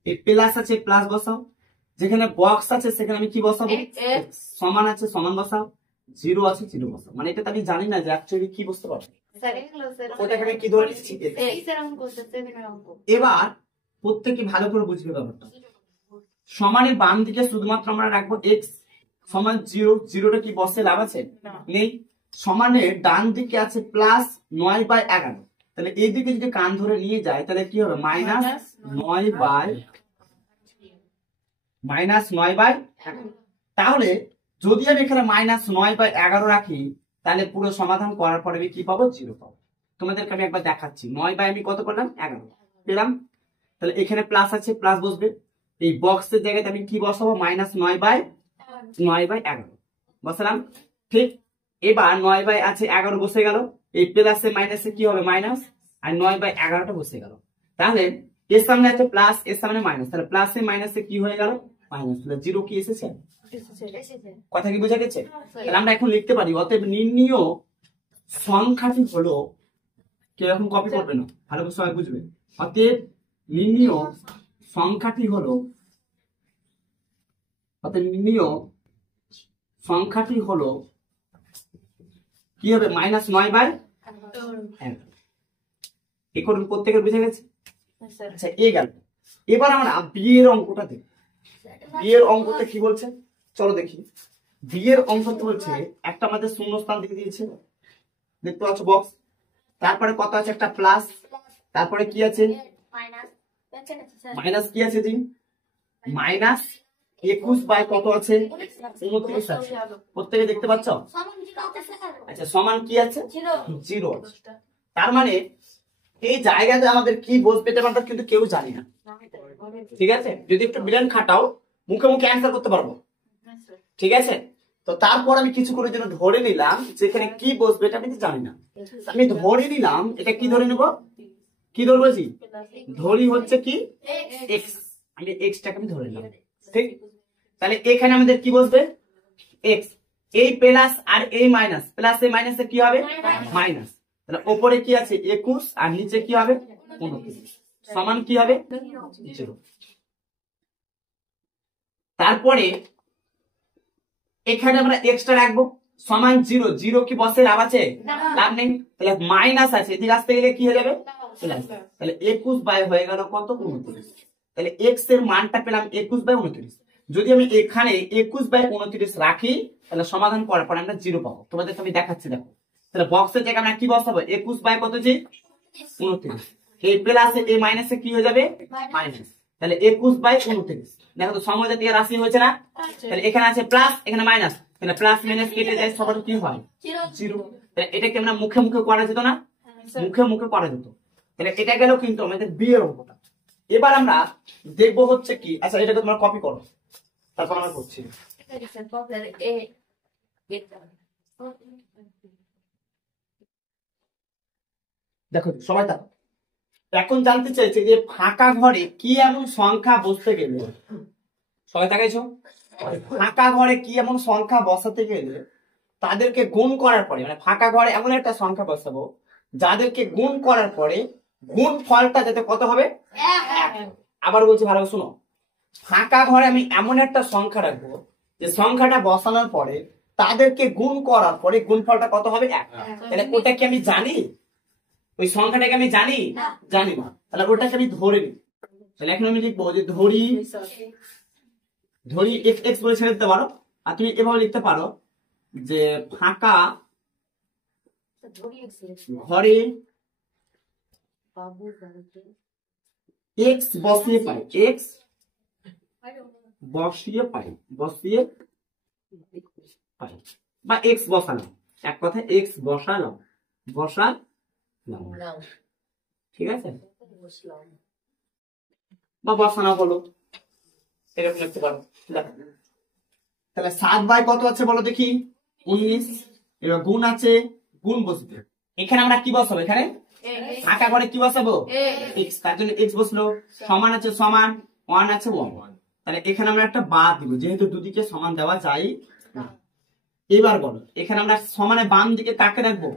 এই প্লাস আছে প্লাস বসাও যেখানে বক্স আছে সেখানে আমি কি বসাবো X। সমান আছে সমান বসাও 0 আছে 0 বসাও মানে এটা তো আমি জানি না যে অ্যাকচুয়ালি কি বুঝতে পারবো सर एक लो सर ওটাকে আমি কি ধরে নিচ্ছি X। सर हमको सर में हमको এবার প্রত্যেকে ভালো করে বুঝবে ব্যাপারটা সমানের বাম দিকে শুধুমাত্র আমরা রাখবো x সমান 0 0টা কি বসে লাভ আছে নেই সমানের ডান দিকে আছে প্লাস 9 বাই 11 তাহলে এই দিকে যদি কান ধরে নিয়ে যায় তাহলে কি হবে মাইনাস 9 বাই 11 তাহলে যদি আমি এখানে মাইনাস 9 বাই 11 রাখি তাহলে পুরো সমাধান করার পরে আমি কি পাবো 0 পাবো তোমাদেরকে আমি একবার দেখাচ্ছি 9 বাই আমি কত করলাম 11 পেলাম তাহলে এখানে প্লাস আছে প্লাস বসবে এই বক্সের জায়গায় আমি কি বসাবো মাইনাস 9 বাই 11 বসালাম ঠিক এবার 9 বাই আছে 11 বসে গেল এই প্লাসে মাইনাসে কি হবে মাইনাস আর 9 বাই 11টা বসে গেল তাহলে এর সামনে আছে প্লাস এর সামনে মাইনাস তাহলে প্লাসে মাইনাসে কি হয়ে গেল মাইনাস তাহলে 0 কি এসেছে কথা কি বোঝা গেছে তাহলে আমরা এখন লিখতে পারি অতএব নির্ণীয় সংখ্যাটি হলো কেউ এখন কপি করবে না ভালো করে সবাই বুঝবে অতএব নির্ণীয় সংখ্যাটি হলো কি হবে মাইনাস 9 বাই 11 এই করুন প্রত্যেকের বুঝে গেছে আচ্ছা এই গেল এবার আমরা বিয়ের অঙ্কটা দেখি বিয়ের অঙ্কটা কি বলছে চলো দেখি বিয়ের অঙ্কতে বলছে একটা আমাদের শূন্যস্থান দিয়ে দিয়েছে দেখতে পাচ্ছ বক্স তারপরে কত আছে একটা প্লাস তারপরে কি আছে মাইনাস কি আছে জি মাইনাস 21 বাই কত আছে 29 আছে প্রত্যেকে দেখতে পাচ্ছ আচ্ছা সমান কি আছে 0 আছে তার মানে এই জায়গাতে আমাদের কি বসবে এটা আমরা কিন্তু কেউ জানি না ঠিক আছে যদি একটু ব্রেন খাটাও মুখে মুখে অ্যান্সার করতে পারবো ঠিক আছে তো তারপর আমি কিছু করে জন্য ধরে নিলাম যেখানে কি বসবে এটা আমি জানি না আমি ধরে নিলাম এটা কি ধরে নেব কি ধরবো জি ধরি হচ্ছে কি x আমি x টাকে আমি ধরে নিলাম ঠিক তাহলে এখানে আমাদের কি বসবে x এই প্লাস আর এই মাইনাস প্লাস এ মাইনাসে কি হবে মাইনাস তাহলে উপরে কি আছে 21 আর নিচে কি হবে 29 সমান কি হবে 0 তারপরে এখানে আমরা এক্সট্রা রাখবো সমান 0 0 কি বসে লাভ আছে লাভ নেই তাহলে মাইনাস আছে এদিকে আসতে গেলে কি হয়ে যাবে প্লাস তাহলে 21 বাই হয়ে গেল কত 29 তাহলে x এর মানটা পেলাম 21 বাই 29 যদি আমি এখানে 21/29 রাখি তাহলে সমাধান করার পর আমরা 0 পাবো। তোমাদেরকে আমি দেখাচ্ছি, দেখো। তাহলে বক্সের জায়গায় আমরা কি বসাবো? 21 বাই কত যে 29, এই প্লাসে এই মাইনাসে কি হয়ে যাবে? মাইনাস। তাহলে 21/29, দেখো তো সমজাতীয় রাশি হয়েছে না? তাহলে এখানে আছে প্লাস, এখানে মাইনাস, তাহলে প্লাস মাইনাস কেটে যায়, সবার কি হয়? 0। তাহলে এটাকে আমরা মুখে মুখে করা যেত না? মুখে মুখে করা যেত। তাহলে এটা গেল কিন্তু আমাদের বিয়ের অঙ্কটা। এবার আমরা দেখবো হচ্ছে কি, আচ্ছা এটাকে তোমরা কপি করো, তারপর আমরা করছি। দেখো সবাই দেখো, এখন জানতে চাইছে যে ফাঁকা ঘরে কি এমন সংখ্যা বসতে গেলে, সবাই তাকাইছো, ফাঁকা ঘরে কি এমন সংখ্যা বসাতে গেলে তাদেরকে গুণ করার পরে, মানে ফাঁকা ঘরে এমন একটা সংখ্যা বসাবো যাদেরকে গুণ করার পরে গুণ ফলটা যাতে কত হবে? 1। আবার বলছি, ভালো শুনো, ফাঁকা ঘরে আমি এমন একটা সংখ্যা রাখবো যে সংখ্যাটা বসানোর পরে তাদেরকে গুণ করার পরে গুণফলটা কত হবে? 1। তাহলে ওটা কি আমি জানি? ওই সংখ্যাটাকে আমি জানি? জানি না। তাহলে ওটাকে আমি ধরে নিই। তাহলে এখন আমি লিখবো যে ধরি x বলে ছেড়ে দিতে পারো, আর তুমি এভাবে লিখতে পারো যে ফাঁকা ঘরে x বসিয়ে পাই, x বসিয়ে পাই বা x বসালাম, এক কথায় x বসালাম, ঠিক আছে, বা বসানো হলো, এরকম লিখতে পারো। তাহলে 7 বাই কত আছে বলো দেখি? 19। এবার গুণ আছে, গুণ বসবে, এখানে আমরা কি বসাবো? এখানে ফাঁকা ঘরে কি বসাবো? x, তার জন্য x বসলো। সমান আছে সমান, 1 আছে 1, তাহলে এখানে আমরা একটা বাদ দিব, যেহেতু দুদিকে সমান দেওয়া যায় না। এবার বলো, এখানে আমরা সমানে বাম দিকে কাকে রাখবো?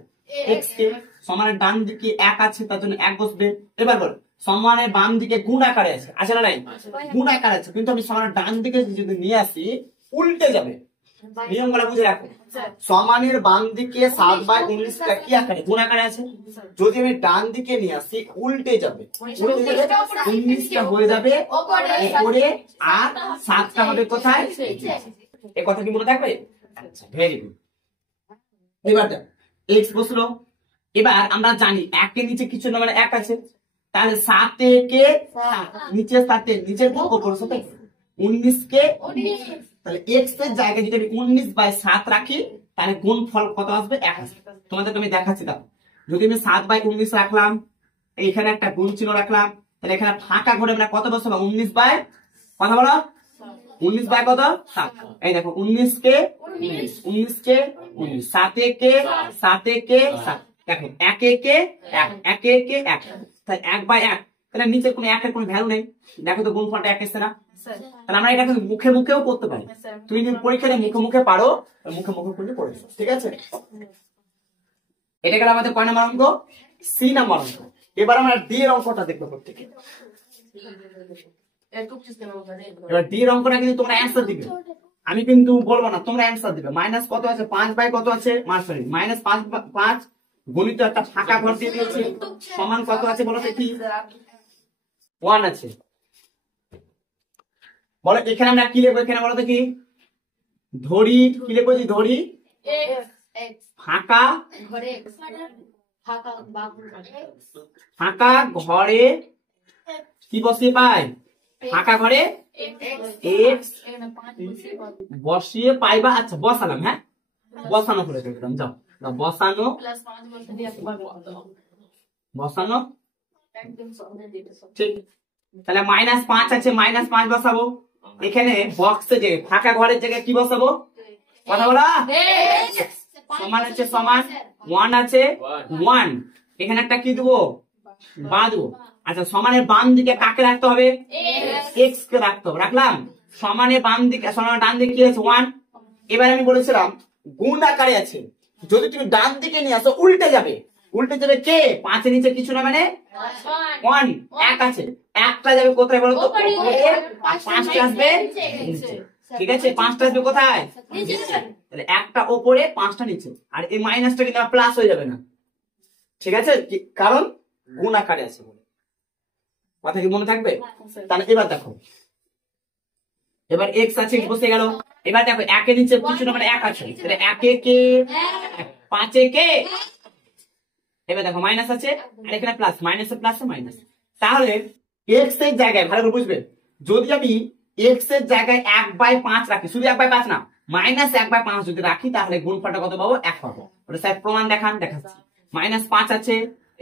x কে। সমানের ডান দিকে 1 আছে, তার জন্য 1 বসবে। এবার বলো, সমানের বাম দিকে গুণ আকারে আছে, আছে না নাই? গুণ আকারে আছে, কিন্তু আমি সমানের ডান দিকে যদি নিয়ে আসি উল্টে যাবে। নিয়মগুলো বুঝে রাখো। সমানের বাম দিকে 7 বাই 19 টা কি আকারে? গুণ আকারে আছে। যদি আমি ডান দিকে নিয়ে আসি উল্টে যাবে, 19টা হয়ে যাবে উপরে, আর 7টা হবে কোথায়? এই কথা কি মনে থাকবে? আচ্ছা, ভেরি গুড। এবার দেখ, x বসলো। এবার আমরা জানি 1 এর নিচে কিছু না, মানে 1 আছে, তাহলে 7 কে নিচে 7 নিচের গুণ উপর 7, 19 কে, তাহলে x এর জায়গায় যদি আমি 19/7 রাখি তাহলে গুণ ফল কত আসবে? 1 আসবে। তোমাদেরকে আমি দেখাচ্ছি, দেখো, যদি আমি 7/19 রাখলাম, এখানে একটা গুণ চিহ্ন রাখলাম, তাহলে এখানে ফাঁকা ঘরে আমরা কত বসাবো? 19 বাই কথা বলো, 19 বাই কত? 7। এই দেখো 19 কে 19 কে 19, 7 কে 7, দেখো 1 কে 1, 1 কে 1, তাই 1/1, তাহলে নিচে কোনো 1 এর কোনো ভ্যালু নেই। দেখো তো গুণফলটা 1 এসছে না? তাহলে আমরা এটা মুখে মুখেও করতে পারি। তুমি যদি পরীক্ষাতে মুখে মুখে পারো, মুখে মুখে করলে পড়েছো, ঠিক আছে? এটা গেল আমাদের কয় নাম্বার অঙ্ক? সি নাম্বার অঙ্ক। এবার আমরা ডি এর অঙ্কটা দেখবো প্রত্যেকে। এবার ডি এর অঙ্কটা কিন্তু তোমরা অ্যান্সার দিবে, আমি কিন্তু বলবো না, তোমরা অ্যান্সার দিবে। মাইনাস কত আছে? 5 বাই কত আছে? সরি, মাইনাস 5 গণিত একটা ফাঁকা ঘর দিয়ে দিয়েছে, সমান কত আছে বলো তো? কি 1 আছে। বলো এখানে আমরা কি লিখবো? এখানে বলো তো কি ধরি, কি লিখবো? ধরি ফাঁকা ঘরে কি বসিয়ে পাই? ফাঁকা ঘরে x বসিয়ে পাই, বা আচ্ছা বসালাম, হ্যাঁ বসানো করে দিলাম, যাও বসানো ঠিক। তাহলে -5 আছে, -5 বসাবো। এখানে বক্সে যে ফাঁকা ঘরের জায়গায় কি বসাবো? কথা বলা, সমান আছে সমান, 1 আছে 1, এখানে একটা কি দেবো? বা দেবো। আচ্ছা, সমানের বাম দিকে কাকে রাখতে হবে? x কে রাখতে হবে, রাখলাম। সমানের বাম দিকে, সমানের ডান দিকে কি আছে? 1। এবার আমি বলেছিলাম গুণ আকারে আছে, যদি তুমি ডান দিকে নিয়ে আসো উল্টে যাবে। কে? 5 এর নিচে কিছু না, মানে 1, 1 আছে, 1টা যাবে কোথায় বলো তো? 5টা আসবে নিচে, ঠিক আছে? 5টা আসবে কোথায়? তাহলে 1টা উপরে 5টা নিচে, আর এই মাইনাসটা কিন্তু প্লাস হয়ে যাবে না, ঠিক আছে? কারণ গুণ আকারে আছে বলে। কথা কি মনে থাকবে? তাহলে এবার দেখো, এবার x আছে x বসে গেল। এবার দেখো একের নিচে কিছু না মানে এক আছে, তাহলে একে কে, পাঁচে কে, এবার দেখো মাইনাস আছে আর এখানে প্লাস, মাইনাসে প্লাসে মাইনাস। তাহলে x এর জায়গায় ভালো করে বুঝবে, যদি আমি x এর জায়গায় 1/5 রাখি, শুধু 1/5 না -1/5 যদি রাখি, তাহলে গুণফলটা কত পাবো? 1 পাবো। ওটা স্যার প্রমাণ দেখাচ্ছি। -5 আছে,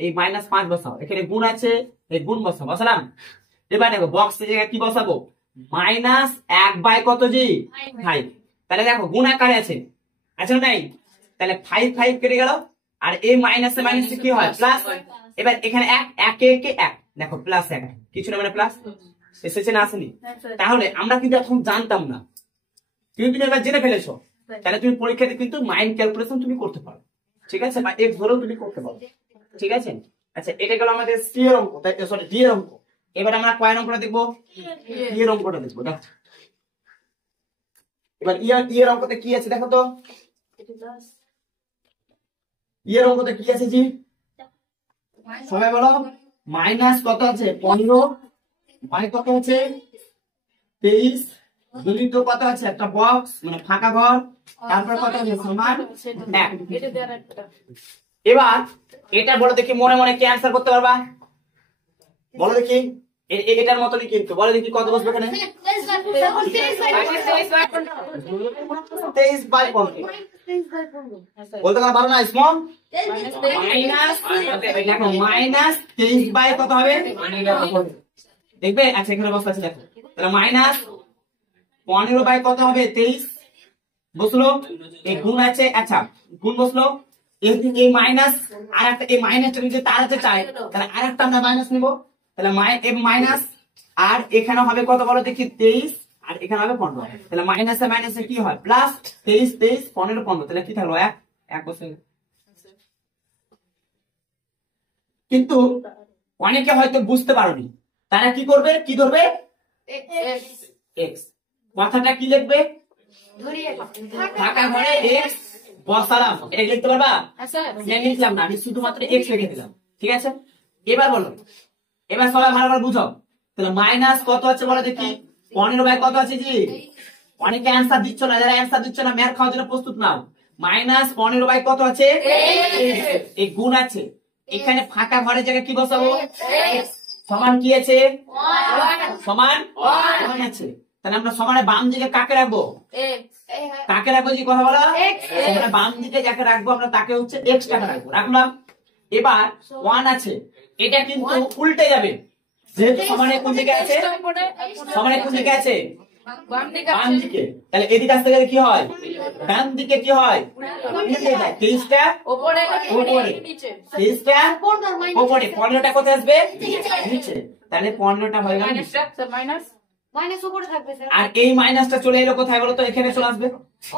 এই -5 বসাও, এখানে গুণ আছে, এই গুণ বসাও, বসালাম। এবার দেখো বক্সের জায়গায় কি বসাবো? -1 কত জি? 5। তাহলে দেখো গুণ আকারে আছে, আছে না নাই? তাহলে 5 কেটে গেল, আর এই মাইনাসে মাইনাসে কি হয়? প্লাস। এবার এখানে 1 একে 1, দেখো প্লাস 1, কিছু না মানে প্লাস। এসেছে না আসেনি? তাহলে আমরা কিন্তু এখন জানতাম না, তুমি এবার জেনে ফেলেছো, তাহলে তুমি পরীক্ষাতে কিন্তু মাইন্ড ক্যালকুলেশন তুমি করতে পারো, ঠিক আছে? বা x ধরেও তুমি করতে পারো, ঠিক আছে? আচ্ছা, এটা গেল আমাদের সি এর অঙ্ক, তাই সরি ডি এর অঙ্ক। এবার আমরা কয় অঙ্কটা দেখবো? ই এর অঙ্কটা দেখবো। দেখো এবার ই এর অঙ্কতে কি আছে দেখো তো, ই এর অঙ্কতে কি আছে জি? সবাই বলো। মাইনাস কত আছে? 15, বাই কত আছে? 23, দুই তো কত আছে? একটা বক্স মানে ফাঁকা ঘর, তারপর কত আছে? সমান 1। এবার এটা বলো দেখি, মনে মনে কি অ্যানসার করতে পারবা? বলো দেখি, এটার মতনই কিন্তু, বলো দেখি কত বসবে এখানে? 23/15 বলতে পারো না? স্মল মাইনাস, দেখো মাইনাস 23 বাই কত হবে? দেখবে। আচ্ছা, এখানে বসে আছে দেখো, তাহলে -15 বাই কত হবে? 23 বসলো, এই গুণ আছে, আচ্ছা গুণ বসলো, এই মাইনাস আর একটা, এই মাইনাসটা নিচে তার আছে চাই, তাহলে আর একটা আমরা মাইনাস নিব, তাহলে মাইনাস, আর এখানে হবে কত বলো দেখি? 23, আর এখানে হবে 15, তাহলে মাইনাসে মাইনাসে কি হয়? প্লাস। 23 15 15, তাহলে কি থাকলো? 1 বসে। কিন্তু অনেকে হয়তো বুঝতে পারোনি, তারা কি করবে? কি ধরবে? x। কথাটা কি লিখবে? ফাঁকা ঘরে x বসালাম, এটা লিখতে পারবা? লিখলাম না, আমি শুধুমাত্র x লিখে দিলাম, ঠিক আছে? এবার বলো, এবার সবাই ভালো করে বুঝো, তাহলে মাইনাস কত আছে বলো দেখি? 15 বাই কত আছে জি? অনেকে অ্যান্সার দিচ্ছ না, যারা অ্যান্সার দিচ্ছ না ম্যাথ খাওয়ার জন্য প্রস্তুত নাও। -15 বাই কত আছে? এই গুণ আছে, এখানে ফাঁকা ঘরের জায়গায় কি বসাবো? সমান কি আছে? সমান 1 আছে। তাহলে আমরা সমানে বাম দিকে কাকে রাখবো? কাকে রাখবো জি? কথা বলো। আমরা বাম দিকে যাকে রাখবো আমরা তাকে হচ্ছে x টাকা রাখবো, রাখলাম। এবার 1 আছে, এটা কিন্তু উল্টে যাবে, যেহেতু সমানে কোন দিকে আছে? সমানে কোন দিকে আছে? বাম দিকে। তাহলে এদিকে আসতে গেলে কি হয়? ডান দিকে কি হয়? 23টা উপরে, 23টা উপরে, 15টা কোথায় আসবে? নিচে। তাহলে 15টা হয়ে গেল মাইনাস উপরে থাকবে স্যার, আর এই মাইনাসটা চলে এলো কোথায় বলো তো? এখানে চলে আসবে,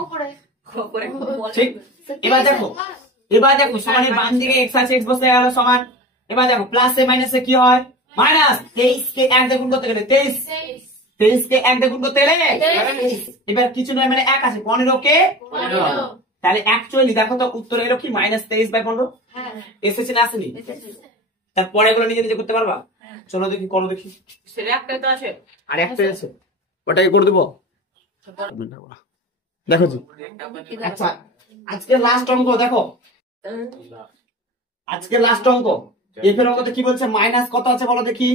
উপরে। ঠিক? এবার দেখো সমানে বাম দিকে x আছে, x বসে গেল সমান। এবার দেখো প্লাসে মাইনাসে কি হয়? মাইনাস। 23 কে 1 দিয়ে গুণ করতে গেলে 23 কে 1 দিয়ে গুণ করতে গেলে, এবার কিছু নয় মানে 1 আছে, 15 কে 15, তাহলে অ্যাকচুয়ালি দেখো তো উত্তর এলো কি? -23/15। এসেছে না আসেনি? তারপরে এগুলো নিজে নিজে করতে পারবা? চলো দেখি, করো দেখি। সেটা একটা তো আছে, আর একটা আছে, ওটাই করে দেবো। দেখো জি, আচ্ছা আজকে লাস্ট অঙ্ক দেখো, আজকে লাস্ট অঙ্ক। এফ এর অঙ্কতে কি বলছে? মাইনাস কত আছে বলো দেখি?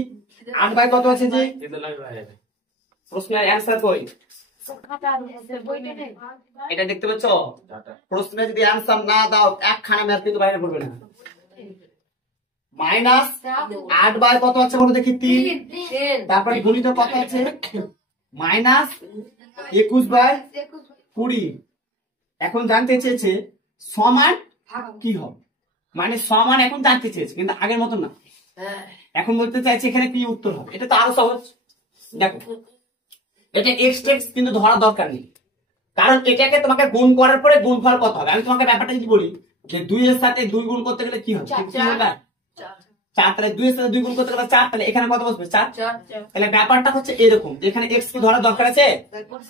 8 বাই কত আছে জি? প্রশ্নের অ্যান্সার কই? এটা দেখতে পাচ্ছ? প্রশ্নে যদি অ্যান্সার না দাও একখানা ম্যাথ কিন্তু বাইরে পড়বে না। মাইনাস 8 বাই কত আছে বলো দেখি? 3। তারপরে গুণিত কত আছে? Minus 21 by 20। এখন জানতে চেয়েছে সমান কি হবে, মানে সমান এখন জানতে চেয়েছে, কিন্তু আগের মতো না। এখন বলতে চাইছে এখানে কি উত্তর হবে। এটা তো আরো সহজ। দেখো এটা এক্স কিন্তু ধরার দরকার নেই, কারণ এটাকে তোমাকে গুণ করার পরে গুণফল কত হবে। আমি তোমাকে ব্যাপারটা যদি বলি যে 2 এর সাথে 2 গুণ করতে গেলে কি হবে? 4। তাহলে 2 এর সাথে 2 গুণ করতে গেলে 4, তাহলে এখানে কত বসবে? 4। তাহলে ব্যাপারটা হচ্ছে এরকম, এখানে এক্স কি ধরার দরকার আছে?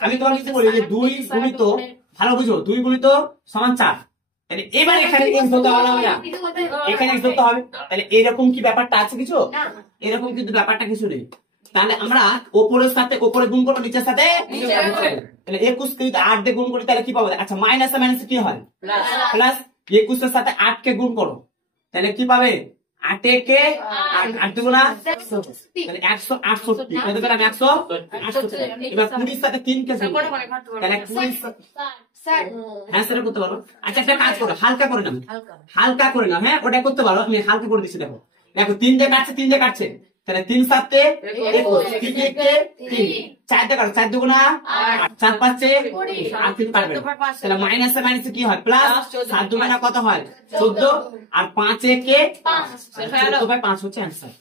আমি তোমাকে যদি বলি যে 2 গুণিত, ভালো বুঝো, 2 গুণিত সমান 4, তাহলে এবার এখানে এক্স ধরতে হবে না? এখানে এক্স ধরতে হবে। তাহলে এরকম কি ব্যাপারটা আছে কিছু? এরকম কিন্তু ব্যাপারটা কিছু নেই। তাহলে আমরা ওপরের সাথে ওপরে গুণ করবো, নিচের সাথে নিচে। তাহলে 21 কে যদি 8 দিয়ে গুণ করি তাহলে কি পাবো? আচ্ছা মাইনাসে মাইনাসে কি হয়? প্লাস প্লাস 21 এর সাথে 8 কে গুণ করো তাহলে কি পাবে? 8 কে 8 দুগুণা তাহলে 168 কত পেলাম? 168। এবার 20 এর সাথে 3 কে গুণ করো তাহলে 20 হ্যাঁ সেটা করতে পারো। আচ্ছা একটা কাজ করো, হালকা করে নাও, হালকা করে নাও। হ্যাঁ ওটা করতে পারো, আমি হালকা করে দিচ্ছি। দেখো দেখো 3 দিয়ে কাটছে, 3 দিয়ে কাটছে তাহলে 3 7 এ 21, 3 কে 3, 4 দিয়ে কাটো, 4 দুগুণা 8, 4 5 এ 8 3 কাটবে তাহলে মাইনাসে মাইনাসে কি হয়? প্লাস 7 দুগুণা কত হয়? 14 আর 5 এ কে 5, 14/5 হচ্ছে অ্যান্সার।